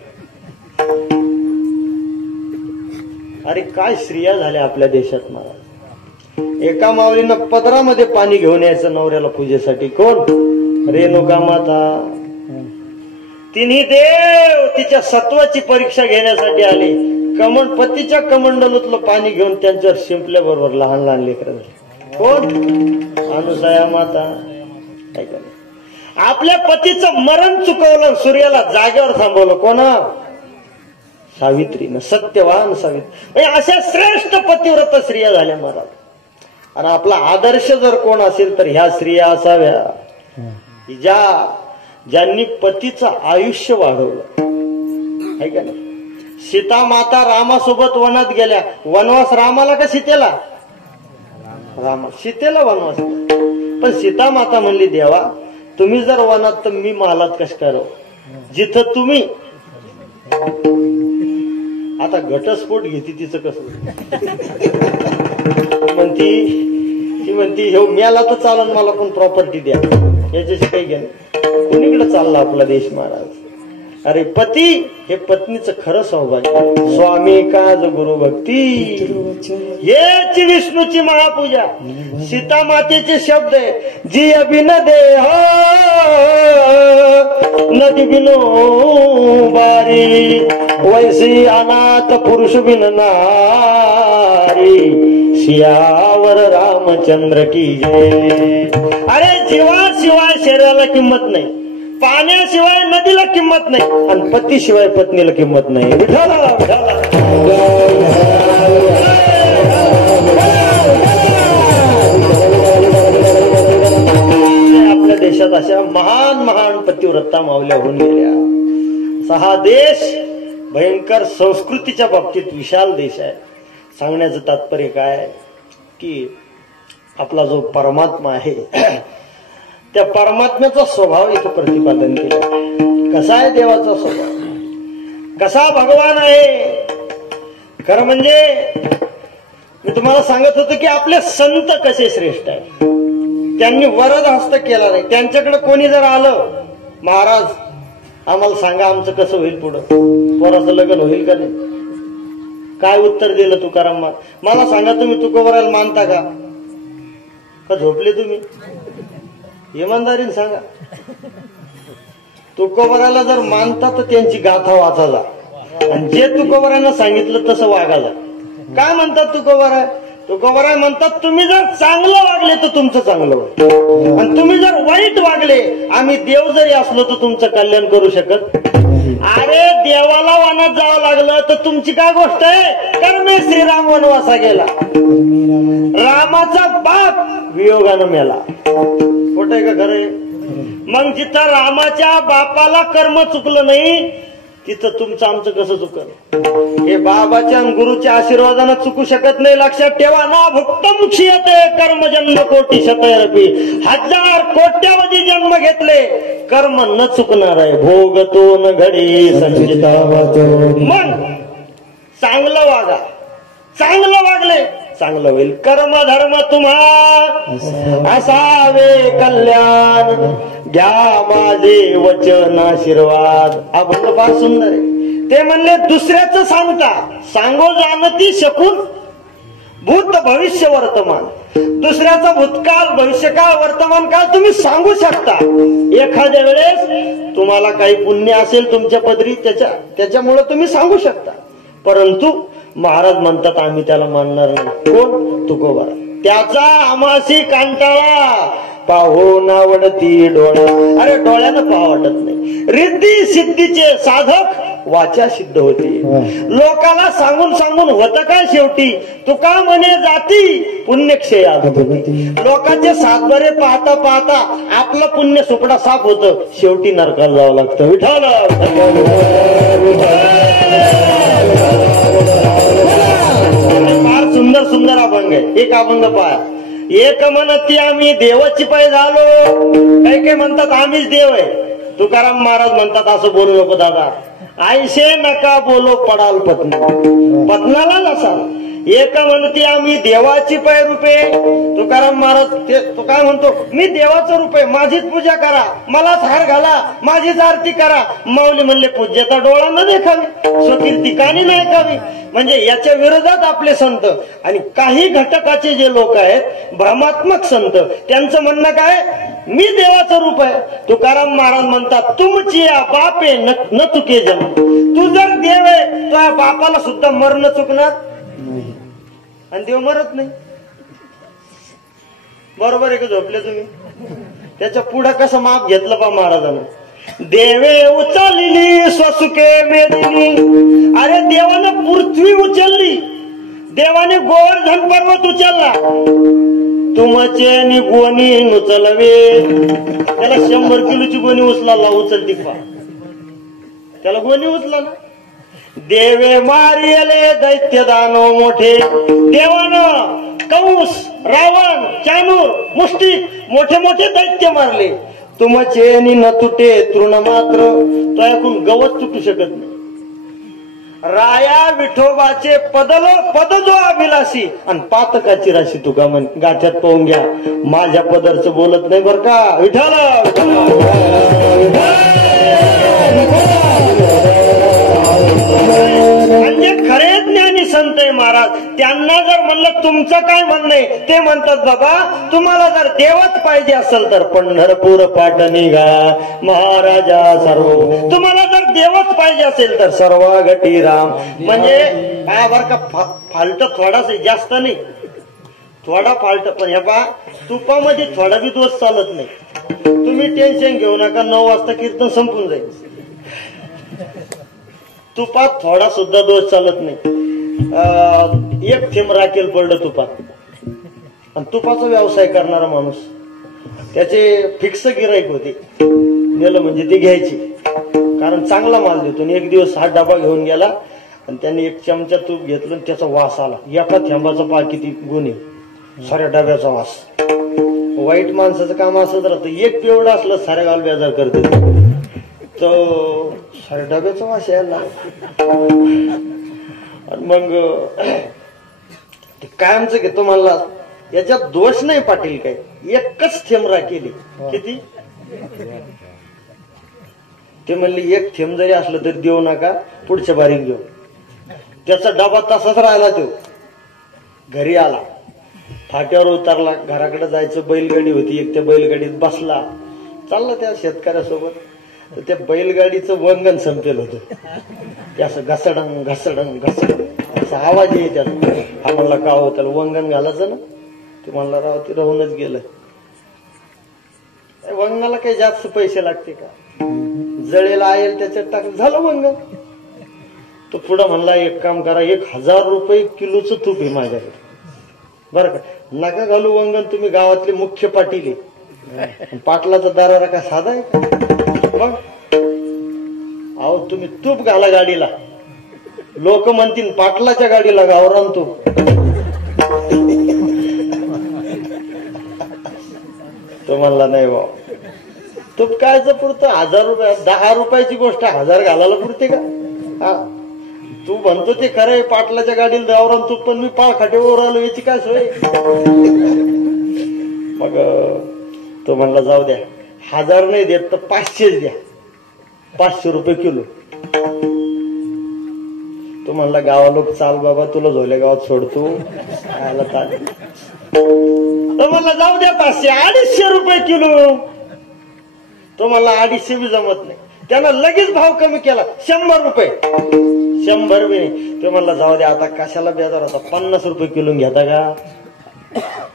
अरे काय स्त्रिया झाल्या आपल्या देशात महाराज. एका माऊलीनं पदरामध्ये पाणी घेऊन यायचं नवऱ्याला पूजेसाठी. कोण? रेणुका माता. तिन्ही देव तिच्या सत्वाची परीक्षा घेण्यासाठी आली. पतीच्या कमंडलूतलं पाणी घेऊन त्यांच्यावर शिंपल्या बरोबर लहान लहान लेकरं झाली. कोण? अनुसया माता. आपल्या पतीचं मरण चुकवलं, सूर्याला जागेवर थांबवलं. कोणा? सावित्रीनं, सत्यवान सावित्री. अशा श्रेष्ठ पतिव्रत स्त्रिया झाल्या महाराज. आणि आपला आदर्श जर कोण असेल तर ह्या स्त्रिया असाव्या, ज्यांनी पतीचं आयुष्य वाढवलं आहे का नाही. सीता माता रामासोबत वनात गेल्या. वनवास रामाला का सीतेला? सीतेला वनवास. पण सीता माता म्हणली, देवा तुम्ही जर वनात तर मी महालात कश करो, जिथं तुम्ही. आता घटस्फोट घेते तिचं कसं म्हणती, ती म्हणती हे मेला तर चालन, मला पण प्रॉपर्टी द्या, याच्याशी काही घेणं. कुणीकडे चालला आपला देश महाराज. अरे पती हे पत्नीचं खरं सौभाग्य. स्वामी काज गुरु भक्ती हेच विष्णूची महापूजा. सीता मातेचे शब्द आहे, जी अभिन देह नदी बिनो बारी, वैसी अनाथ पुरुष बिन नारी, सियावर रामचंद्र की जय. अरे जीवाशिवाय शरीराला किंमत नाही, पाण्याशिवाय नदीला किंमत नाही, आणि पतीशिवाय पत्नीला किंमत नाही. आपल्या देशात अशा महान महान पतिव्रता मावल्या होऊन गेल्या. हा देश भयंकर संस्कृतीच्या बाबतीत विशाल देश आहे. सांगण्याचं तात्पर्य काय की आपला जो परमात्मा आहे त्या परमात्म्याचा स्वभाव इथं प्रतिपादन केलं. कसा आहे देवाचा स्वभाव, कसा भगवान आहे. खरं म्हणजे मी तुम्हाला सांगत होतो की आपले संत कसे श्रेष्ठ आहे. त्यांनी वरद हस्त केला नाही. त्यांच्याकडे कोणी जर आलं, महाराज आम्हाला सांगा आमचं कसं होईल, पुढं पोराचं लग्न होईल का नाही, काय उत्तर दिलं तुकाराम. मला सांगा तुम्ही तुकोबराला मानता का झोपले तुम्ही, इमानदारीने सांगा. तुकोबराला जर मानता तर त्यांची गाथा वाचा जा, आणि जे तुकोबरांना सांगितलं तसं वागा जा. काय म्हणतात तुकोबरा? तुकोबरा म्हणतात तुम्ही जर चांगलं वागले तर तुमचं चांगलं होईल, आणि तुम्ही जर वाईट वागले, आम्ही देव जरी असलो तर तुमचं कल्याण करू शकत. अरे देवाला वनात जावं लागलं तर तुमची काय गोष्ट आहे. कर्मे श्रीराम वनवासा गेला, रामाचा बाप वियोगानं मेला. खोट आहे का खरं आहे? मग जिथं रामाच्या बापाला कर्म चुकलं नाही तिथं तुमचं आमचं कसं चुकलं. हे बाबाच्या आणि गुरुच्या आशीर्वादानं चुकू शकत नाही. लक्षात ठेवा ना. भक्तम क्षीयते कर्म जन्म कोटी शतरपी, 1000 कोट्यावधी जन्म घेतले, कर्म न चुकणार आहे. भोगतो न घडी संचिता. मग चांगलं वागा, चांगलं वागले चांगलं होईल. कर्म धर्म तुम्हा असावे कल्याण, घ्या माझे वचन आशीर्वाद. अभंग फार सुंदर आहे. ते म्हणले दुसऱ्याचं सांगता सांगो जाणती शकून, भूत भविष्य वर्तमान. दुसऱ्याचा भूतकाल भविष्यकाळ वर्तमान काळ तुम्ही सांगू शकता. एखाद्या वेळेस तुम्हाला काही पुण्य असेल तुमच्या पदरी, त्याच्यामुळे तुम्ही सांगू शकता. परंतु महाराज म्हणतात आम्ही त्याला मानणार नाही. कोण? तुकोबारा. त्याचा आमाशी कांटाळा पाहून आवडती डोळा. अरे डोळ्यानं पाह वाटत नाही. रिद्धी सिद्धीचे साधक वाचा सिद्ध होती. लोकाला सांगून सांगून होतं काय शेवटी. तुका म्हणे जाती पुण्यक्षयात होती. लोकांचे सातबारे पाहता पाहता आपलं पुण्य सुपडा साफ होतं, शेवटी नरकाला जावं लागतं. विठ्ठल फार सुंदर सुंदर अभंग आहे. एक अभंग पहा. एक म्हणती आम्ही देवाची पाय झालो, काही काही म्हणतात आम्हीच देव आहे. तुकाराम महाराज म्हणतात असं बोलू नको दादा. ऐशे नका बोलो पडाल पत्नी, पत्नाला नसा. एक म्हणती आम्ही देवाची पाय रूपे. तुकाराम महाराज तो काय म्हणतो, मी देवाचं रूप आहे, माझीच पूजा करा, मलाच हार घाला, माझीच आरती करा. माऊली म्हणले पूज्यता डोळा न देखावी, स्वकीर्ती कानी नाही ऐकावी. म्हणजे याच्या विरोधात आपले संत आणि काही घटकाचे जे लोक आहेत भ्रमात्मक संत, त्यांचं म्हणणं काय, मी देवाचं रूप आहे. तुकाराम महाराज म्हणतात तुमची या बापे न चुके जन्म. तू जर देव आहे तो या बापाला सुद्धा मरण चुकणार, आणि देव मरत नाही. बरोबर आहे का? झोपले तुम्ही. त्याच्या पुढे कसं माप घेतलं पा महाराजांना. देवे उचलली स्वसुके मेदिनी. अरे देवानं पृथ्वी उचलली, देवाने गोवर्धन पर्वत उचलला. तुमचे गोणी उचलवे. त्याला 100 किलोची गोणी उचलाला, उचलती पा त्याला गोणी उचला ना. देवे मारियले दैत्य दानव मोठे. देवानं कंस, रावण, चाणूर, मुष्टिक मोठे मोठे दैत्य मारले. तुमचे न तुटे तृण मात्र. तो ऐकून गवत तुटू शकत नाही. राया विठोबाचे पद जो अभिलाषी आणि पातकाची राशी तुका म्हण गाठ्यात पाहून घ्या. माझ्या पदरचं बोलत नाही बर का. विठ्ठल म्हणजे खरे ज्ञानी संत आहे महाराज. त्यांना जर म्हणलं तुमचं काय म्हणणं आहे, ते म्हणतात बाबा तुम्हाला जर देवच पाहिजे असेल तर पंढरपूर पाट निघा महाराजा सर्व. तुम्हाला जर देवच पाहिजे असेल तर सर्वा गटी राम. म्हणजे काय बर का, फाल्ट थोडासा जास्त नाही, थोडा फाल्ट. पण हे बा तुपामध्ये थोडा बी दोष चालत नाही. तुम्ही टेन्शन घेऊ नका, 9 वाजता कीर्तन संपून जाईल. तुपात थोडा सुद्धा दोष चालत नाही. एक थेंब राखेल पडलं तुपात. आणि तुपाचा व्यवसाय करणारा माणूस, त्याचे फिक्स गिराईक होते, नेलं म्हणजे ते घ्यायची, कारण चांगला माल देतो. एक दिवस हा डबा घेऊन गेला आणि त्यांनी 1 चमचा तूप घेतलं, त्याचा वास आला. एका थेंबाचा पा किती गुण आहे, साऱ्या डब्याचा वास. वाईट माणसाचं काम असंच राहतं, एक पेवडं असलं साऱ्या गाल बेजार करते, तो साऱ्या डब्याचा वास यायला. मग ते कायमचं घेतो म्हणला, याच्यात दोष नाही पाटील काय, एकच थेंब राखेली. किती ते म्हणले, 1 थेंब जरी असलं तरी देऊ नका, पुढच्या बारीक घेऊ. त्याचा डबा तसाच राहिला. तो घरी आला, फाट्यावर उतरला, घराकडे जायचं, बैलगाडी होती एक, त्या बैलगाडीत बसला, चालला त्या शेतकऱ्यासोबत. तर त्या बैलगाडीचं वंगण संपेल होतं. ते असं घसडंग घसडंग घसडंग असा आवाज येत. हा म्हणला का हो, त्याला वंगण घालायचं ना. ते म्हणला राव ते राहूनच गेलं. वंगणाला काही जास्त पैसे लागते का, जळेला आयल त्याच्यात टाक झालं वंगण. तो पुढं म्हणला, एक काम करा, 1000 रुपये किलोचं तूप आहे माझ्याकडे बरं का, नका घालू वंगण, तुम्ही गावातले मुख्य पाटील आहे. पाटलाचा दरारा का साधा आहे का. अहो तुम्ही तूप घाला गाडीला, लोक म्हणतील पाटलाच्या गाडीला गावरान तूप. तो म्हणला नाही बा, तूप कायचं पुरतं, 1000 रुपये, 10 रुपयाची गोष्ट 1000 घालायला पुरते का. हा तू म्हणतो ते खरंय, पाटलाच्या गाडीला गावरान तूप, पण मी पाळखाट्यावर आलो, याची काय सोय. मग तो म्हणला जाऊ द्या, 1000 नाही देत तर 500 द्या, 500 रुपये किलो. तो म्हणला गावा लोक चाल बाबा, तुला झोले गावात सोडतो. तो म्हणला जाऊ द्या 500, 250 रुपये किलो. तो म्हणला 250 बी जमत नाही. त्यानं लगेच भाव कमी केला, 100 रुपये. 100 बी नाही. तो म्हणला जाऊ द्या, आता कशाला बेजार होता, 50 रुपये किलो घेता का.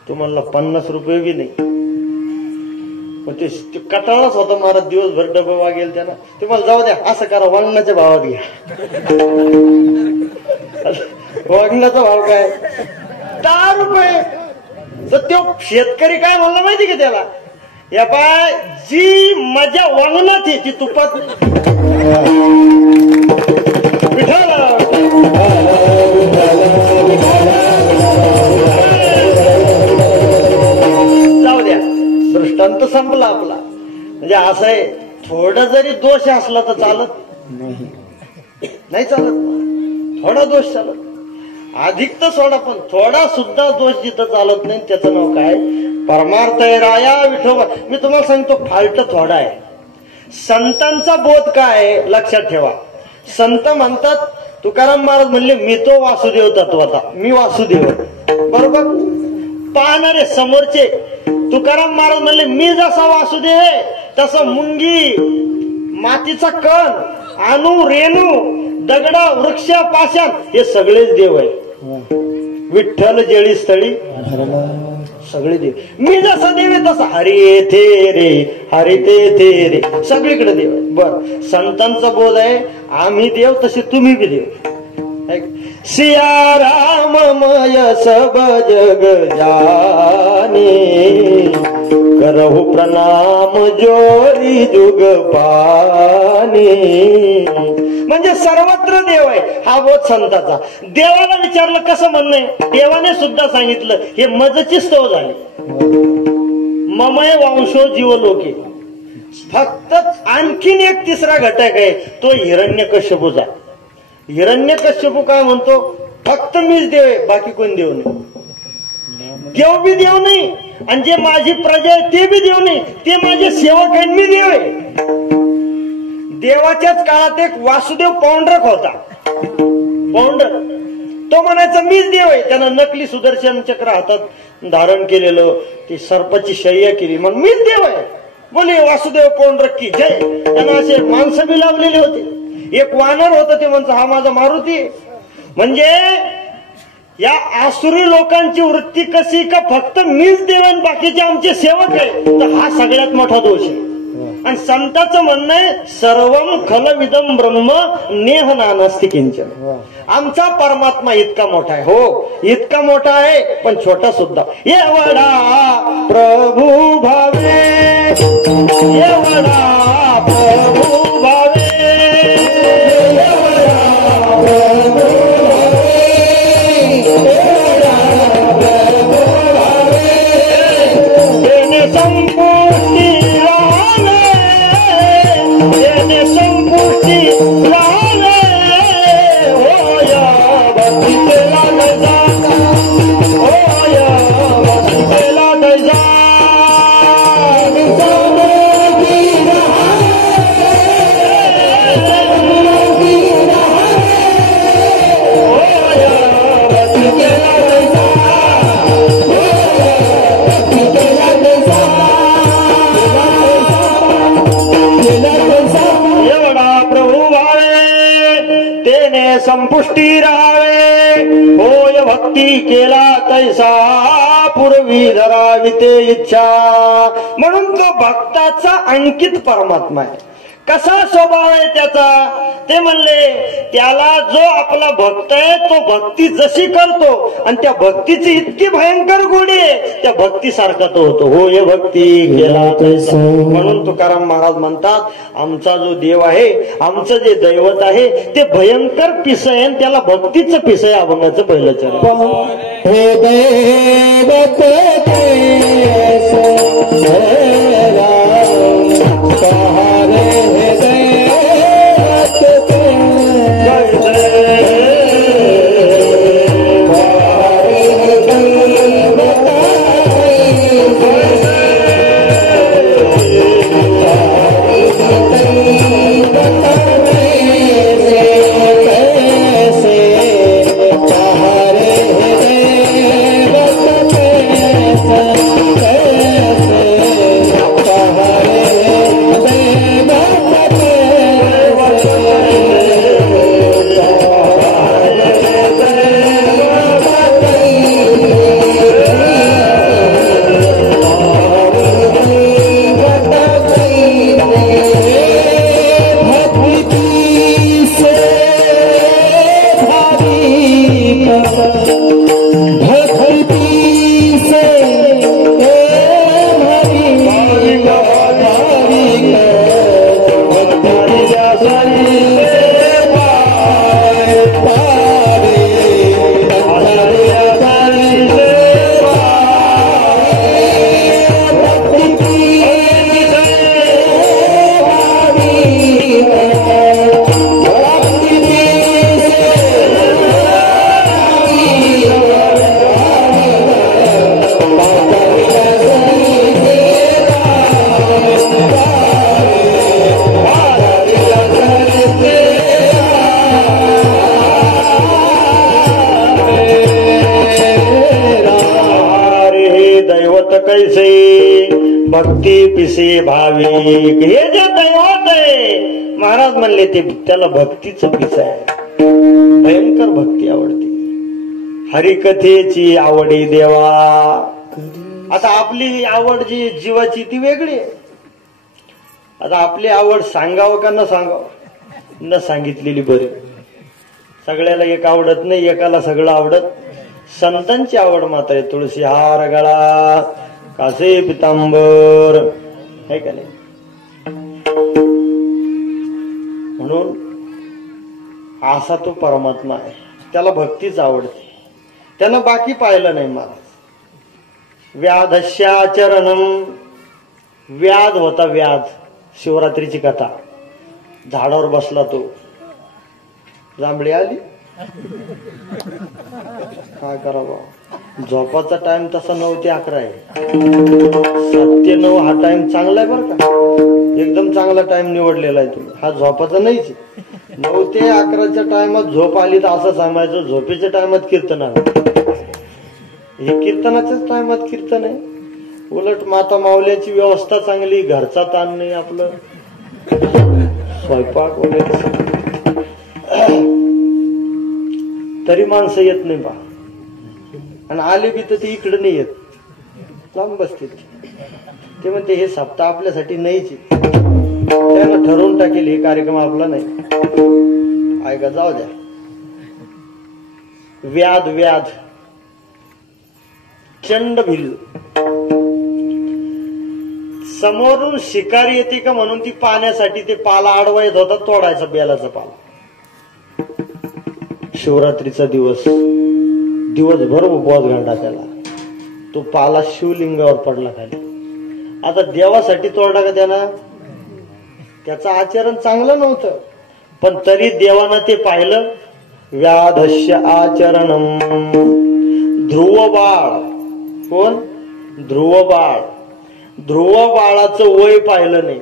तो म्हणला 50 रुपये बी नाही. ते कटाळाच होता महाराज, दिवसभर डबा वागेल त्याला. ते मला जाऊ द्या, असं करा, वांगणाच्या भावात घ्या. वांगणाचा भाव काय, 10 रुपये. तर तो शेतकरी काय म्हणला माहिती का त्याला, या पाय जी मजा वांगणात आहे ती तुपात. जाऊ द्या, दृष्टांत संपला आपला. म्हणजे असं आहे, थोडा जरी दोष असला तर चालत नाही, चालत. थोडा दोष चालत, अधिक तर सोडा, पण थोडा सुद्धा दोष जिथं चालत नाही त्याचं नाव काय, परमार्थ आहे राया विठोबा. मी तुम्हाला सांगतो, फाल्ट थोडा आहे. संतांचा बोध काय लक्षात ठेवा. संत म्हणतात, तुकाराम महाराज म्हणले, मी तो वासुदेव तत्वता, मी वासुदेव. बरोबर, पाहणारे समोरचे. तुकाराम महाराज म्हणले, मी जसा वासुदेव आहे तसं मुंगी, मातीचा कण, अणू, रेणू, दगड, वृक्ष, पाषाण हे सगळेच देव आहे. विठ्ठल जेळी स्थळी सगळे देव. मी जसा देव आहे तसा हरी थे रे, हरी ते रे, सगळीकडे देव आहे. बर, संतांचा बोध आहे, आम्ही देव तसे तुम्ही बी देव. सिया राममय सब जग जाने, करहु प्रणाम जोरी जुग पाने. म्हणजे सर्वत्र देव आहे, हा बोध संताचा. देवाला विचारलं कसं म्हणणं आहे, देवाने सुद्धा सांगितलं, हे मजची स्तव झाली. ममय वंशो जीवलोके. फक्त आणखीन एक तिसरा घटक आहे, तो हिरण्यकश्यपूचा. हिरण्यकश्यपू काय म्हणतो, फक्त मीच देव आहे, बाकी कोण देव नाही. देव बी देव नाही आणि जे माझी प्रजा आहे ते बी देव नाही, ते माझे सेवक आहेत, मी देव आहे. देवाच्याच काळात एक वासुदेव पौंड्रक होता. पौंड्रक तो म्हणायचा मीच देव आहे. त्यानं नकली सुदर्शन चक्र हातात धारण केलेलं, ती सर्पाची शय्या केली, मग मीच देव आहे. बोले वासुदेव पौंड्रक की जय. त्यांना असे माणसं बी लावलेले होते. एक वानर होता, ते म्हणतो हा माझा मारुती. म्हणजे या आसुरी लोकांची वृत्ती कशी का फक्त मीच देव आणि बाकीचे आमचे सेवक आहे, तर हा सगळ्यात मोठा दोष आहे. आणि संतांचं म्हणणं आहे सर्वम खलविदम ब्रह्म नेह नास्ति किंचन. आमचा परमात्मा इतका मोठा आहे, हो इतका मोठा आहे, पण छोटा सुद्धा. एवढा प्रभू भावे, एवढा प्रभू भावे, संपुष्टी राहावे, होय भक्ती केला तैसा पूर्वी धरावी ते इच्छा. म्हणून तो भक्ताचा अंकित परमात्मा आहे. कसा स्वभाव आहे त्याचा ते म्हणले, त्याला जो आपला भक्त आहे तो भक्ती जशी करतो आणि त्या भक्तीची इतकी भयंकर गोडी आहे, त्या भक्तीसारखा तो होतो. हो हे भक्ती केला तैसा. म्हणून तुकाराम महाराज म्हणतात, आमचा जो देव आहे, आमचं जे दैवत आहे ते भयंकर पिस आहे आणि त्याला भक्तीचं पिस आहे. अभंगाचं पहिलं चरण. हे दैवत भक्ती पिसे भाविक. हे जे दैवत आहे महाराज म्हणले ते त्याला भक्तीचं पिस आहे. भयंकर भक्ती आवडते, हरिकथेची आवडी देवा. आता आपली आवड जी जीवाची ती वेगळी आहे. आता आपली आवड सांगावं का न सांगावं, न सांगितलेली बरी. सगळ्याला एक आवडत नाही, एकाला सगळं आवडत. संतांची आवड मात्र आहे. तुळशी हार गळा, कासे पितांबर, है का नाही. म्हणून असा तो परमात्मा आहे, त्याला भक्तीच आवडते. त्यानं बाकी पाहिलं नाही महाराज. व्याधस्याचरणम, व्याध होता व्याध. शिवरात्रीची कथा, झाडावर बसला तो, जांभळी आली. काय करावं, झोपाचा टाइम तसा 9 ते 11 आहे. 7 ते 9 हा टाइम चांगला आहे बरं का, एकदम चांगला टाइम निवडलेला आहे तुम्ही. हा झोपाचा नाहीच. 9 ते 11च्या टायमात झोप आली तर असं सांगायचं झोपेच्या टायमात कीर्तन आलं. हे कीर्तनाच्याच टायमात कीर्तन आहे. उलट माता माऊल्याची व्यवस्था चांगली, घरचा ताण नाही, आपलं स्वयंपाक वगैरे. तरी माणसं येत नाही बा, आणि आले बी तर ते इकडे नाही येत, लांब बसते. ते म्हणते हे सप्ताह आपल्यासाठी नाहीच. त्यानं ठरवून टाकेल हे कार्यक्रम आपला नाही. ऐका, जाऊ द्या. व्याध व्याध चंड भिल्ल, समोरून शिकारी येते का म्हणून ती पाण्यासाठी ते पाला अडवा येत होता, तोडायचा बेलाचा पाला. शिवरात्रीचा दिवस, दिवसभर उपवास घालता त्याला. तो पाला शिवलिंगावर पडला खाली. आता देवासाठी तोडला का त्यानं? त्याचं आचरण चांगलं नव्हतं, पण तरी देवानं ते पाहिलं. व्याधस्य आचरणम. ध्रुव बाळ, कोण? ध्रुव बाळ. ध्रुव बाळाचं वय पाहिलं नाही.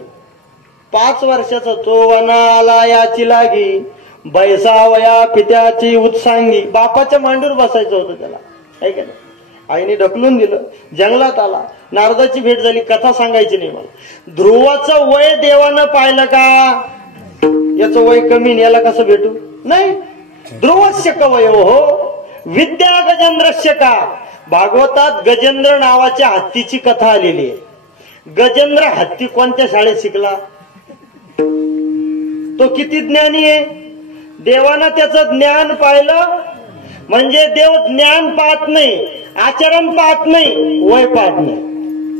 5 वर्षाचा तो वनाला याची लागी, बैसावया पित्याची उत्सांगी. बापाच्या मांडीवर बसायचं होतं त्याला, आहे का नाही? आईने ढकलून दिलं, जंगलात आला. नारदाची भेट झाली, कथा सांगायची नाही मला. ध्रुवाचं वय देवानं पाहिलं का? याचं वय कमी, याला कसं भेटू? नाही. ध्रुवस्य कवयो हो विद्या गजेंद्रस्य का. भागवतात गजेंद्र नावाच्या हत्तीची कथा आलेली आहे. गजेंद्र हत्ती कोणत्या शाळेत शिकला? तो किती ज्ञानी आहे. देवानं त्याचं ज्ञान पाहिलं. म्हणजे देव ज्ञान पाहत नाही, आचरण पाहत नाही, वय पाहत नाही.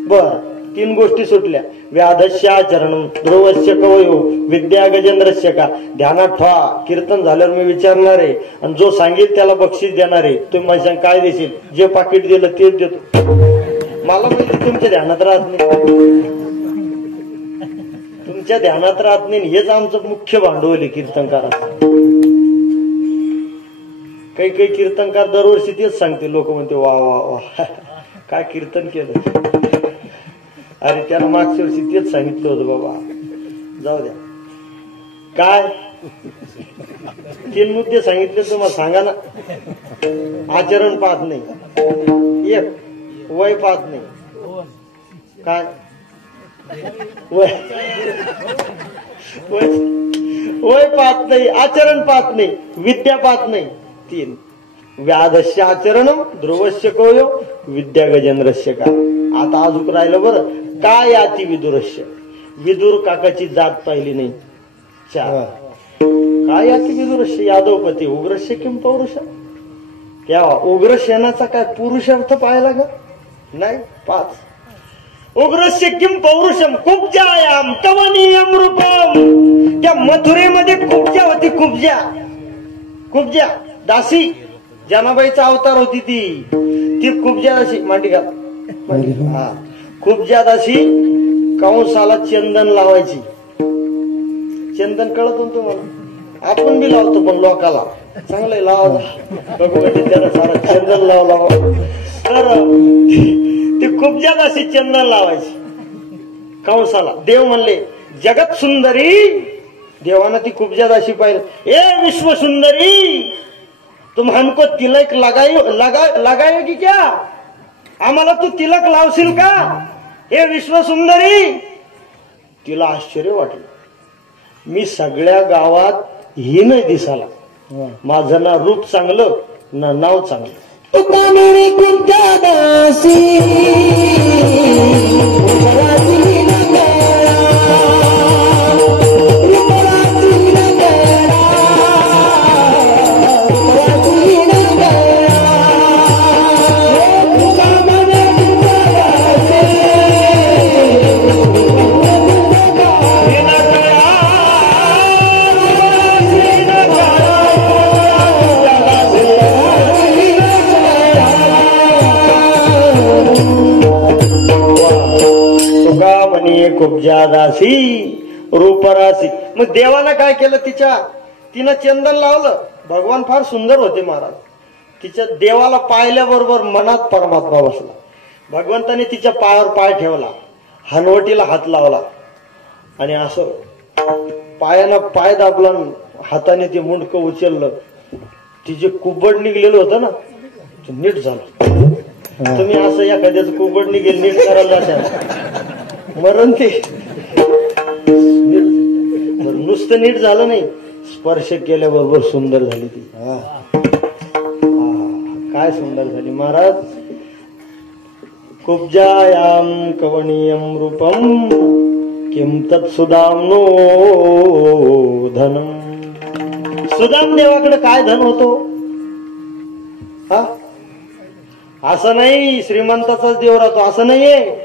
बर, 3 गोष्टी सुटल्या. व्याधस्य आचरण, ध्रुवस्य कवयो, विद्या गजेंद्रस्य का. ध्यानात ठेवा. कीर्तन झाल्यावर मी विचारणार आहे, आणि जो सांगेल त्याला बक्षीस देणार आहे. तुम्ही माझ्या काय देशील? जे पाकिट दिलं तेच देतो. मला माहिती तुमच्या ध्यानात राहत नाही, तुमच्या ध्यानात राहत नाही. हेच आमचं मुख्य भांडवल आहे कीर्तनकाराचं. काही काही कीर्तनकार दरवर्षी तेच सांगते. लोक म्हणते वा वा वा काय कीर्तन केलं. अरे त्याला मागच्या वर्षी तेच सांगितलं होतं बाबा. जाऊ द्या. काय 3 मुद्दे सांगितले तुम्हाला, सांगा ना. आचरण पाहत नाही, एक वय पाहत नाही. काय वय वय पाहत नाही, आचरण पाहत नाही, विद्या पाहत नाही. 3 व्याधस्य आचरणम, ध्रुवस्य कवयो, विद्या गजेंद्रस्य का. आता अजून राहिलं बरं. काय याती विदुरस्य. विदुर काकाची जात पाहिली नाही. 4 काय याती विदुरस्य. यादवपती उग्रस्य किम पौरुष. त्या उग्रसेनाचा काय पुरुषार्थ पाहिला का? नाही. 5 उग्रस्य किम पौरुषम कुब्जायाम कवनीयम रूपम. त्या मथुरेमध्ये कुब्जा होती. कुब्जा दासी, जनाबाईचा अवतार होती ती कुब्जा दासी. मांडी घाल. हा, कुब्जा दासी कंसाला चंदन लावायची. चंदन कळत होतं तुम्हाला? आपण बी लावतो, पण लोकाला चांगलं लावा. त्याला सारा चंदन लावा. तर ती कुब्जा दासी चंदन लावायची कंसाला. देव म्हणले जगत सुंदरी. देवानं ती कुब्जा दासी पाहिलं. ए विश्व सुंदरी, तुम हमको तिलक लगाएगी क्या? आम्हाला तू तिलक लावशील का? हे विश्व सुंदरी. तिला आश्चर्य वाटलं. मी सगळ्या गावात ही नाही दिसाला. माझं ना रूप चांगलं, ना नाव चांगलं. कुब्जा दासी रूपरासी. मग देवानं काय केलं? तिनं चंदन लावलं. भगवान फार सुंदर होते महाराज. तिच्या देवाला पाहिल्याबरोबर मनात परमात्मा बसला. भगवंताने तिच्या पायावर पाय ठेवला, हनवटीला हात लावला आणि असं पायानं पाय दाबला, हाताने ते मुंडकं उचललं. तिचे कुबड निघलेलं होतं ना, नीट झालं. तुम्ही असं एखाद्याचं कुबड निघेल नीट करायला जाता, मरण ते नुसतं नीट झालं नाही, स्पर्श केल्याबरोबर सुंदर झाली ती. काय सुंदर झाली महाराज. कुब्जायाम कवणीयम रूपम किम तत्सुदामनो धनम. सुदाम देवाकडे काय धन होतो? हा, असं नाही श्रीमंताचाच देव राहतो असं नाहीये.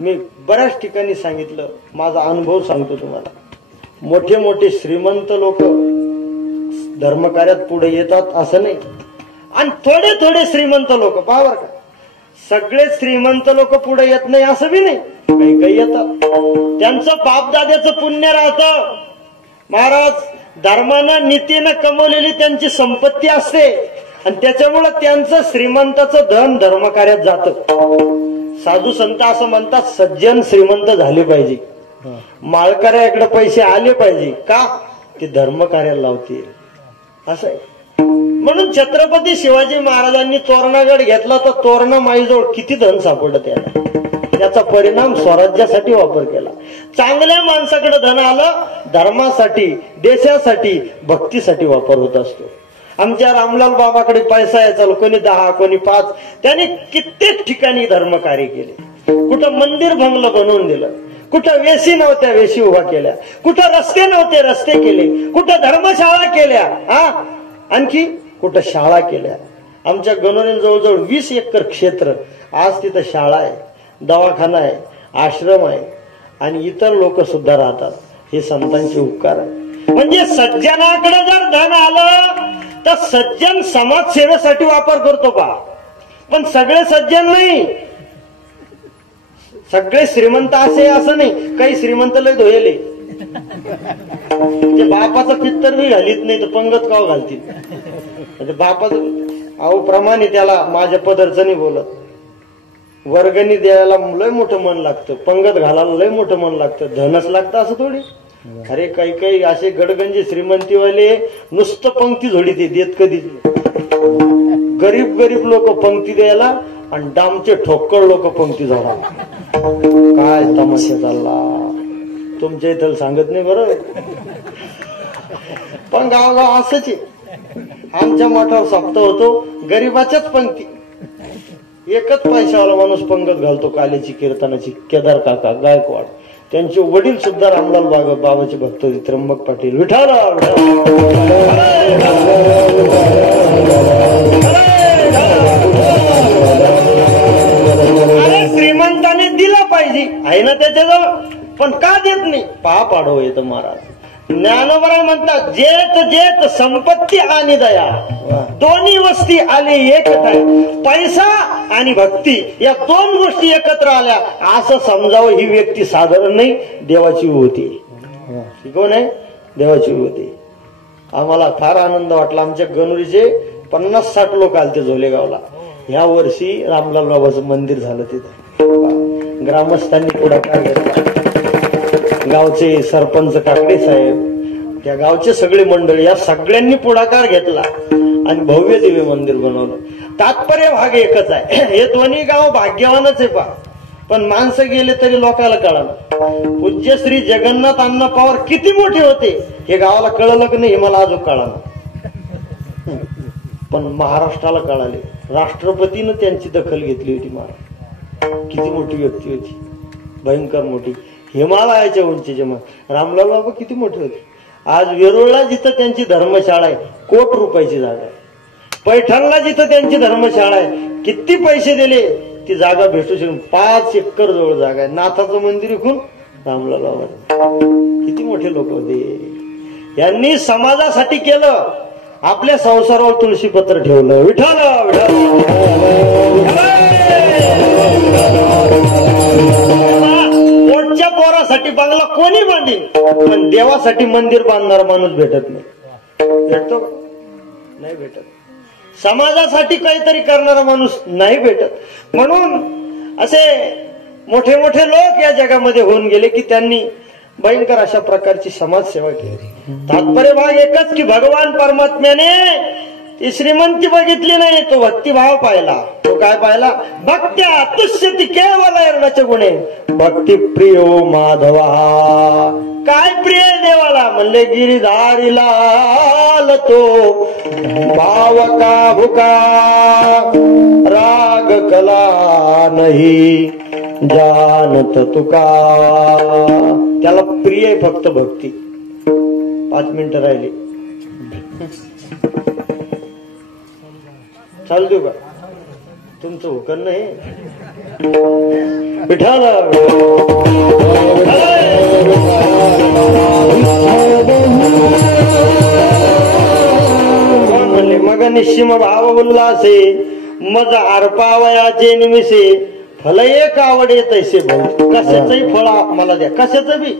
मी बऱ्याच ठिकाणी सांगितलं, माझा अनुभव सांगतो तुम्हाला. मोठे मोठे श्रीमंत लोक धर्मकार्यात पुढे येतात असं नाही, आणि थोडे थोडे श्रीमंत लोक पावर का, सगळे श्रीमंत लोक पुढे येत नाही असं बी नाही. काही काही येतात, त्यांचं बापदाद्याचं पुण्य राहतं महाराज. धर्मानं नीतीनं कमवलेली त्यांची संपत्ती असते आणि त्याच्यामुळे त्यांचं श्रीमंताचं धन धर्मकार्यात जातं. साधू संत असं म्हणतात, सज्जन श्रीमंत झाले पाहिजे, माळकऱ्याकडे पैसे आले पाहिजे. का? ते धर्मकार्याला लावतील असं आहे. म्हणून छत्रपती शिवाजी महाराजांनी तोरणागड घेतला तर तोरणा माईजवळ किती धन सापडत याला. त्याचा परिणाम स्वराज्यासाठी वापर केला. चांगल्या माणसाकडे धन आलं, धर्मासाठी, देशासाठी, भक्तीसाठी वापर होत असतो. आमच्या रामलाल बाबाकडे पैसा यायचा, कोणी 10 कोणी 5, त्याने कित्येक ठिकाणी धर्मकार्य केले. कुठं मंदिर बंगलं बनवून दिलं, कुठं वेशी नव्हत्या वेशी उभा केल्या, कुठं रस्ते नव्हते रस्ते केले, कुठं धर्मशाळा केल्या, आणखी कुठं शाळा केल्या. आमच्या गणोरीन जवळजवळ 20 एकर क्षेत्र, आज तिथं शाळा आहे, दवाखाना आहे, आश्रम आहे आणि इतर लोक सुद्धा राहतात. हे संतांचे उपकार आहे. म्हणजे सज्जनाकडे जर धन आलं तर सज्जन समाजसेवेसाठी वापर करतो बा. पण सगळे सज्जन नाही, सगळे श्रीमंत असे असं नाही. काही श्रीमंत लय धोयले, ते बापाचं पित्तर बी घालीत नाही तर पंगत काव घालतील. बापाचं अहो प्रमाणे त्याला माझ्या पदरचं नाही बोलत. वर्गणी द्यायला लय मोठं मन लागतं, पंगत घालायला लय मोठं मन लागतं, धनच लागतं असं थोडी. अरे काही काही असे गडगंजी श्रीमंतीवाले नुसतं पंक्ती झोडीते, देत कधी. गरीब गरीब लोक पंक्ती द्यायला आणि डामचे ठोक्कळ लोक पंक्ती झाला. काय तमाशा चालला तुमच्या इथं सांगत नाही बरं. पण गावगाव असंच आहे. आमच्या मठावर सप्ताह होतो, गरीबाच्याच पंक्ती. एकच पैशावाला माणूस पंगत घालतो कालीची कीर्तनाची, केदार काका गायकवाड. त्यांचे वडील सुद्धा रामलाल बाबाचे भक्त होते, त्र्यंबक पाटील. विठाल श्रीमंताने दिला पाहिजे आहे ना त्याच्याजवळ, पण का देत नाही? पाप आडव येतं महाराज. ज्ञानोबराय म्हणतात, जेत जेत संपत्ती आणि दया दोन्ही वस्ती आले एक आहे. पैसा आणि भक्ती या 2 गोष्टी एकत्र आल्या असं समजावं. ही व्यक्ती साधारण नाही, देवाची होती. कोण आहे? देवाची होती. आम्हाला फार आनंद वाटला. आमच्या गणुरीचे 50-60 लोक आले ते झोलेगावला. ह्या वर्षी रामलाल बाबाचं मंदिर झालं तिथं. ग्रामस्थांनी पुढाकार घेतला. गावचे सरपंच काकडे साहेब, त्या गावचे सगळे मंडळी, या सगळ्यांनी पुढाकार घेतला आणि भव्य दिव्य मंदिर बनवलं. तात्पर्य भाग एकच आहे, हे दोन्ही गाव भाग्यवानच आहे पा. पण माणसं गेले तरी लोकांना कळालं पूज्य श्री जगन्नाथ अण्णा पवार किती मोठे होते हे गावाला कळलं की नाही हे मला अजून कळालं. पण महाराष्ट्राला कळाले. राष्ट्रपतीनं त्यांची दखल घेतली होती. महाराज किती मोठी व्यक्ती होती, भयंकर मोठी. हिमालयाच्या उंचीचे रामलाल बाबा किती मोठे होते. आज वेरूळला जिथं त्यांची धर्मशाळा आहे, कोटी रुपयाची जागा आहे. पैठणला जिथं त्यांची धर्मशाळा आहे, किती पैसे दिले ती जागा भेटू शकून 5 एकर जवळ जागा आहे. नाथाचं मंदिर इकून रामलाल बाबा किती मोठे लोक होते. यांनी समाजासाठी केलं. आपल्या संसारावर तुळशीपत्र ठेवलं. विठाल पोटच्या पोरासाठी बंगला कोणी बांधील, पण देवासाठी मंदिर बांधणारा माणूस भेटत नाही. भेटतो का? नाही भेटत. समाजासाठी काहीतरी करणारा माणूस नाही भेटत. म्हणून असे मोठे मोठे लोक या जगामध्ये होऊन गेले की त्यांनी भयंकर अशा प्रकारची समाजसेवा केली. तात्पर्य भाग एकच की भगवान परमात्म्याने ती श्रीमंती बघितली नाही, तो भक्तिभाव पाहिला. तो काय पाहिला? भक्त्या तुष्यति केवल एरणाचे गुणे भक्ती प्रियो माधवा. काय प्रिय देवाला? म्हणले गिरिधारीला तो भाव का भुका राग कला नाही जानत तुका. त्याला प्रिय फक्त भक्ती. 5 मिनिटं राहिली, चालू देऊ का? तुमचं हुकन नाही. विठाला कोण म्हणले? मग निश्चिम भाव उल्हासे मज आरपावयाचे निमिषे फल एक आवडे तैसे भाऊ. कशाचंही फळ मला द्या, कशाचं बी,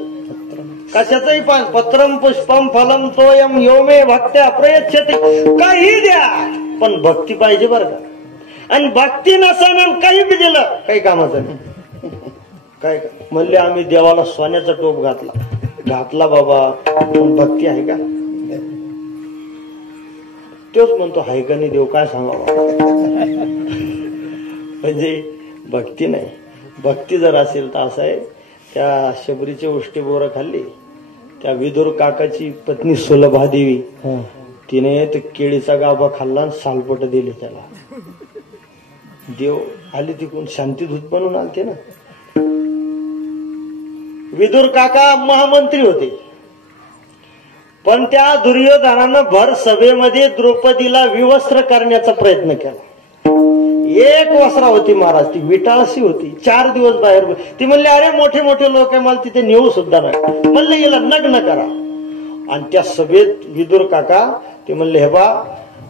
कशाचंही पान. पत्रम पुष्पम फलम तोयम योमे भक्त्या प्रयच्छते. काही द्या पण भक्ती पाहिजे बरं का. आणि भक्ती नसणं काही बी दिलं काही कामाचं नाही. काय म्हणले? आम्ही देवाला सोन्याचा टोप घातला बाबा, पण भक्ती आहे का? तोच म्हणतो हाय का नाही देव, काय सांगावं. म्हणजे भक्ती नाही. भक्ती जर असेल तर असं आहे, त्या शबरीचे उष्टी बोरं खाल्ली. त्या विदुर काकाची पत्नी सुलभा देवी, तिने ते केळीचा गाभा खाल्ला आणि सालपट दिले त्याला. देव आले तिकडून शांतीदूत बनून आलते ना. विदुर काका महामंत्री होते, पण त्या दुर्योधनानं भर सभेमध्ये द्रौपदीला विवस्त्र करण्याचा प्रयत्न केला. एक वस्त्रा होती महाराज, ती विटाळशी होती. 4 दिवस बाहेर. ती म्हणले अरे मोठे मोठे लोक आहे, मला तिथे नेऊ सुद्धा नाही. म्हणले याला नग्न करा. आणि त्या सभेत विदुर काका ते म्हणले हे बा,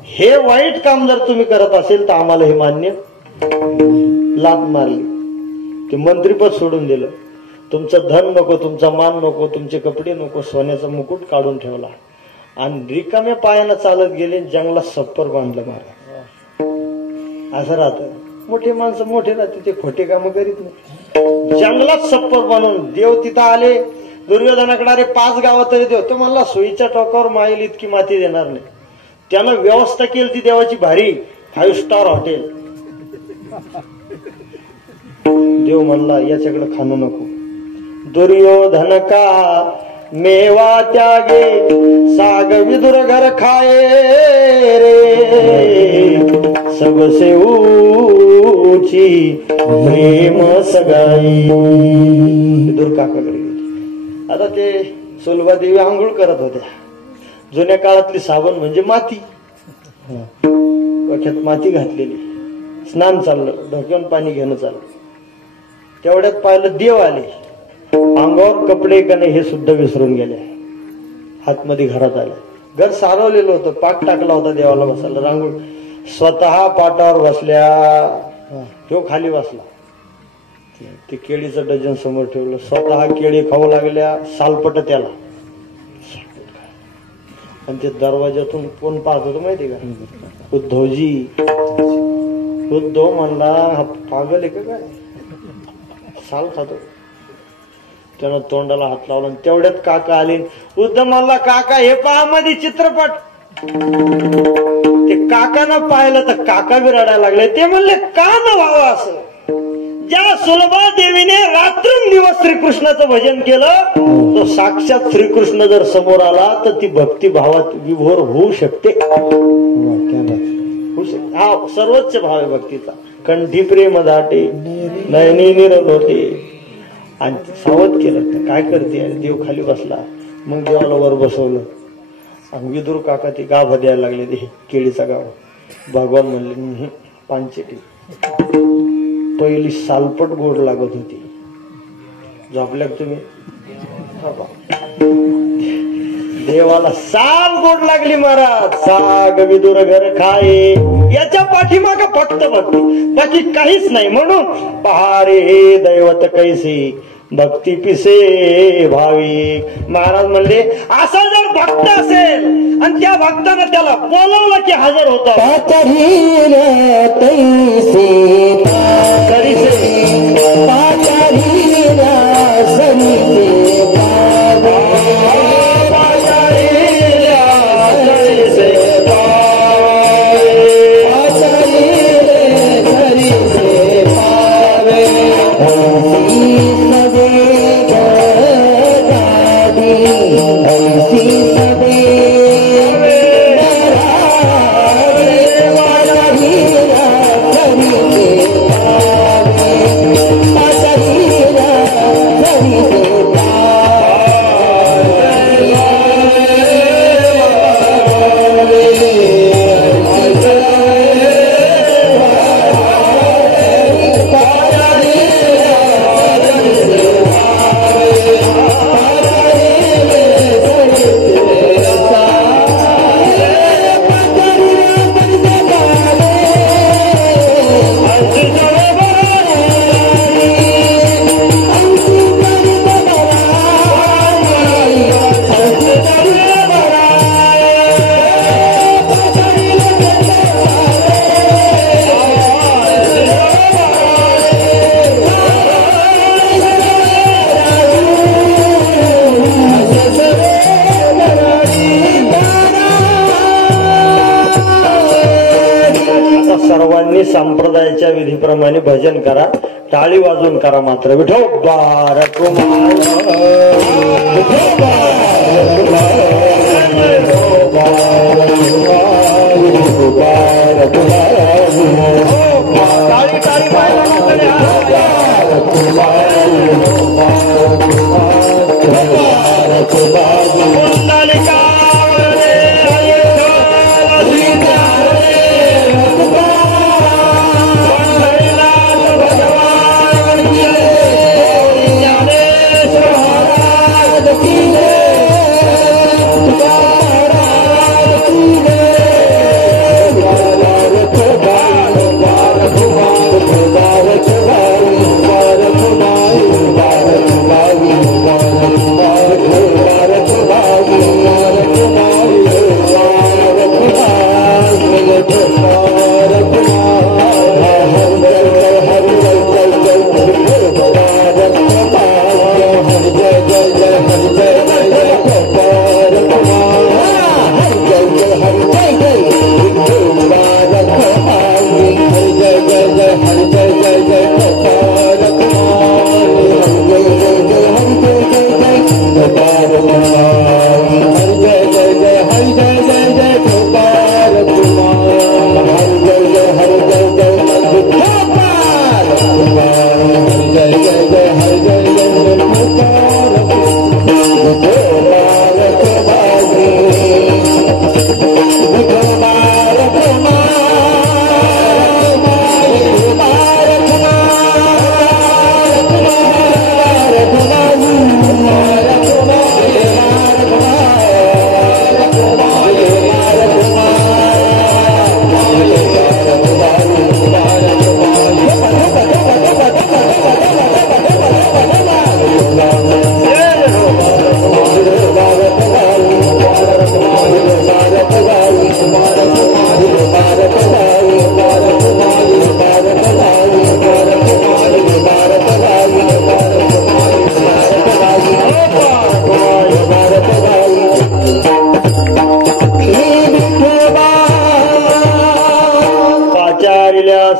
हे वाईट काम जर तुम्ही करत असेल तर आम्हाला हे मान्य. लाथ मारली. ते मंत्रीपद सोडून दिलं. तुमचं धन नको, तुमचा मान नको, तुमचे कपडे नको, सोन्याचा मुकुट काढून ठेवला आणि रिकाम्या पायानं चालत गेले. जंगलात सप्पर बांधलं महाराज. असं राहतं. मोठे माणसं मोठे राहते, ते खोटे काम करीत नाही. जंगलात सप्पर बनवून देव तिथं आले. दुर्योधनाकडे अरे 5 गावं तरी देव. तो म्हणला सोयीच्या टोकावर माईल इतकी माती देणार नाही. त्यानं व्यवस्था केली ती देवाची भारी, 5 स्टार हॉटेल. देव म्हणला याच्याकडे खाणं नको. दुर्योधन का मेवा त्यागे साग विदुर घर खाए रे सबसे ऊची प्रेम सगाई. विदुर काकाकडे गेली. आता ते सुलभा देवी आंघोळ करत होत्या. जुन्या काळातली साबण म्हणजे माती. डोक्यात माती घातलेली. स्नान चाललं, डोक्यावर पाणी घेणं चाललं. तेवढ्यात पाहिलं देव आले. अंगावर कपडे का नाही हे सुद्धा विसरून गेले. हातमध्ये घरात आले. घर सारवलेलं होतं. पाठ टाकला होता देवाला बसायला. रांगोळ स्वतः पाटावर बसल्या. तो खाली बसला. ते केळीचं डझन समोर ठेवलं. स्वतः केळी खाऊ लागल्या. सालपट त्याला. आणि ते दरवाजातून कोण पाहत होतं माहिती का? उद्धवजी. उद्धव म्हणला हा पागल आहे का काय, साल खातो. त्यानं तोंडाला हात लावला. तेवढ्यात काका आले. उद्धव म्हणला काका हे पहा मध्ये चित्रपट. ते काकानं पाहिलं तर काका बी रडायला लागले. ते म्हणले का न व्हावं असं. ज्या सुलभा देवीने रात्रंदिवस श्रीकृष्णाचं भजन केलं, तो साक्षात श्रीकृष्ण जर समोर आला तर ती भक्ती भावात विभोर होऊ शकते. हा सर्वोच्च भाव आहे भक्तीचा. कंठी प्रेम दाटे नयनी निरलोटे. आणि सावध केलं. काय करते? देव खाली बसला. मग देवाला वर बसवलं. आणि विदुर काका ते गाभा द्यायला लागले. ते केळीचा गाव. भगवान म्हणले पांचेटी. पहिली सालपट गोड लागत होती. झोपल्या तुम्ही? देवाला साल गोड लागली महाराज. साग विदुर घर खाये. याच्या पाठीमाग फक्त भक्ती, बाकी काहीच नाही. म्हणून पहारे दैवत कैसे भक्ती पिसे भाविक. महाराज म्हणले असा जर भक्त असेल आणि त्या भक्तानं त्याला बोलवलं की हजर होतं. संप्रदायाच्या विधीप्रमाणे भजन करा, टाळी वाजून करा मात्र. विठोबा रखुमाई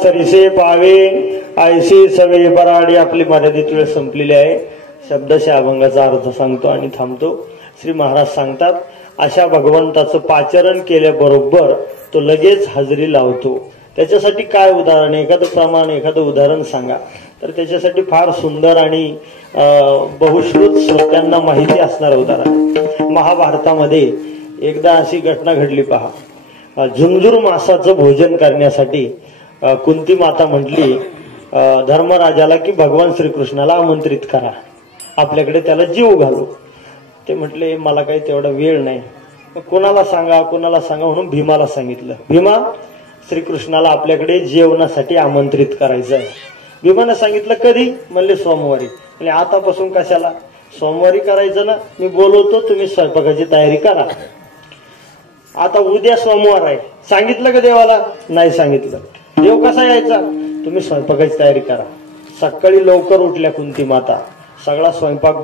सरिसे पावे आयशी सगळे बराडी. आपली मर्यादित वेळ संपलेली आहे. शब्दशः अभंगाचा अर्थ सांगतो आणि थांबतो. श्री महाराज सांगतात, अशा भगवंताचं पाचरण केल्याबरोबर तो लगेच हजेरी लावतो. त्याच्यासाठी काय उदाहरण, एखादं प्रमाण, एखादं उदाहरण सांगा. तर त्याच्यासाठी फार सुंदर आणि बहुश्रुत श्रोत्यांना माहिती असणारं उदाहरण. महाभारतामध्ये एकदा अशी घटना घडली पहा. झुंजूर मासाचं भोजन करण्यासाठी कुंती माता म्हटली धर्मराजाला की भगवान श्रीकृष्णाला आमंत्रित करा, आपल्याकडे त्याला जीव घालू. ते म्हटले मला काही तेवढा वेळ नाही. कोणाला सांगा कोणाला सांगा म्हणून भीमाला सांगितलं. भीमा, श्रीकृष्णाला आपल्याकडे जेवणासाठी आमंत्रित करायचं आहे. भीमाने सांगितलं कधी? म्हणले सोमवारी. आणि आतापासून कशाला, सोमवारी करायचं ना, मी बोलवतो, तुम्ही स्वयंपाकाची तयारी करा. आता उद्या सोमवार आहे, सांगितलं का देवाला? नाही सांगितलं. देव कसा यायचा? तुम्ही स्वयंपाकाची तयारी करा. सकाळी लवकर उठल्या कुंती माता, सगळा स्वयंपाक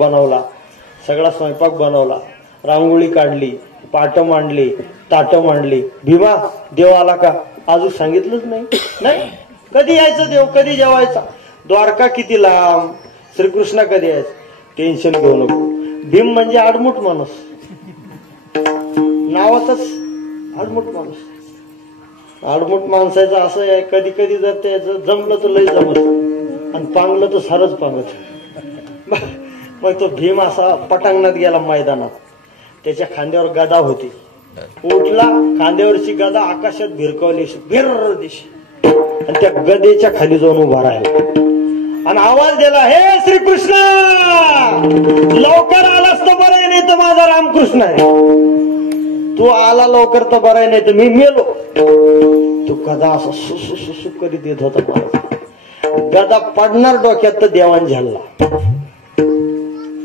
बनवला, रांगोळी काढली, पाट मांडली, ताट मांडली. भीमा, देव आला का? अजून सांगितलंच नाही. कधी यायचं देव, कधी जेवायचा? द्वारका किती लांब, श्रीकृष्ण कधी यायचं? टेन्शन घेऊ नको. भीम म्हणजे आडमुठ माणूस, नावातच आडमुठ माणूस. आडमुठ माणसाचं असं आहे, कधी कधी जर त्याचं जमलं तर लय जमत आणि पांगलं तर सारच पांगत. मग तो भीम असा पटांगणात गेला मैदानात. त्याच्या खांद्यावर गदा होती. उठला, खांद्यावरची गदा आकाशात भिरकवली, भिर्र दिशी, आणि त्या गदेच्या खाली जाऊन उभा राहिला आणि आवाज दिला, हे श्रीकृष्ण, लवकर आलास तर बरं, नाही तर माझा रामकृष्ण आहे. तू आला लवकर तर बरं, नाही तर मी मेलो. तो गदा असा सुसु करीत येत होता. गदा पडणार डोक्यात तर देवान झाला.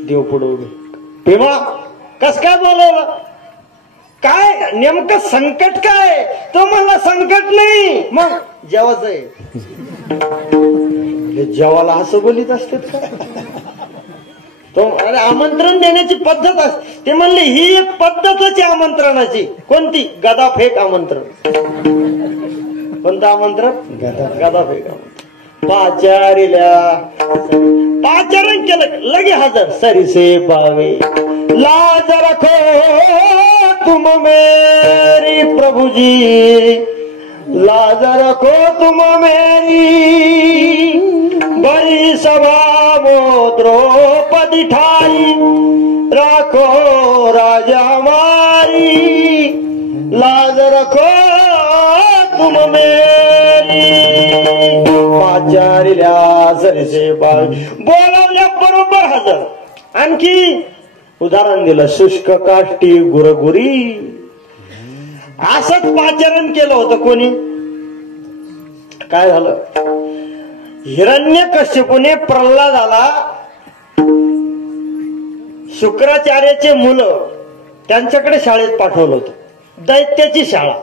देव पुढे उभे, भीमा कस काय बोलवलं? काय नेमकं संकट काय? तो मला संकट नाही. मग जेवायचं आहे. जेवायला असं बोलीत असतात का? तो अरे आमंत्रण देण्याची पद्धत असते. ते म्हणले ही एक पद्धतच आहे आमंत्रणाची. कोणती? गदा फेक आमंत्रण. कोणतं आमंत्रण? गदा फेक आमंत्रण. पाचारण केलं, लगे हजर. सरिसे पावे लाज रखो तुम मेरी प्रभुजी, लाज रखो तुम मेरी, बड़ी सभा मो द्रौपदी ठाई, राखो राजा मारी, लाज रखो तुम मेरी. पाचारिल्या सरिसे पावे बोलवल्या बरोबर हजर. आणखी उदाहरण दिलं, शुष्क काष्टी गुरगुरी. असंच पाचारण केलं होतं. कोणी? काय झालं? हिरण्यकश्यपूने प्रल्हादाला शुक्राचार्याचे मुलं त्यांच्याकडे शाळेत पाठवलं होतं. दैत्याची शाळा.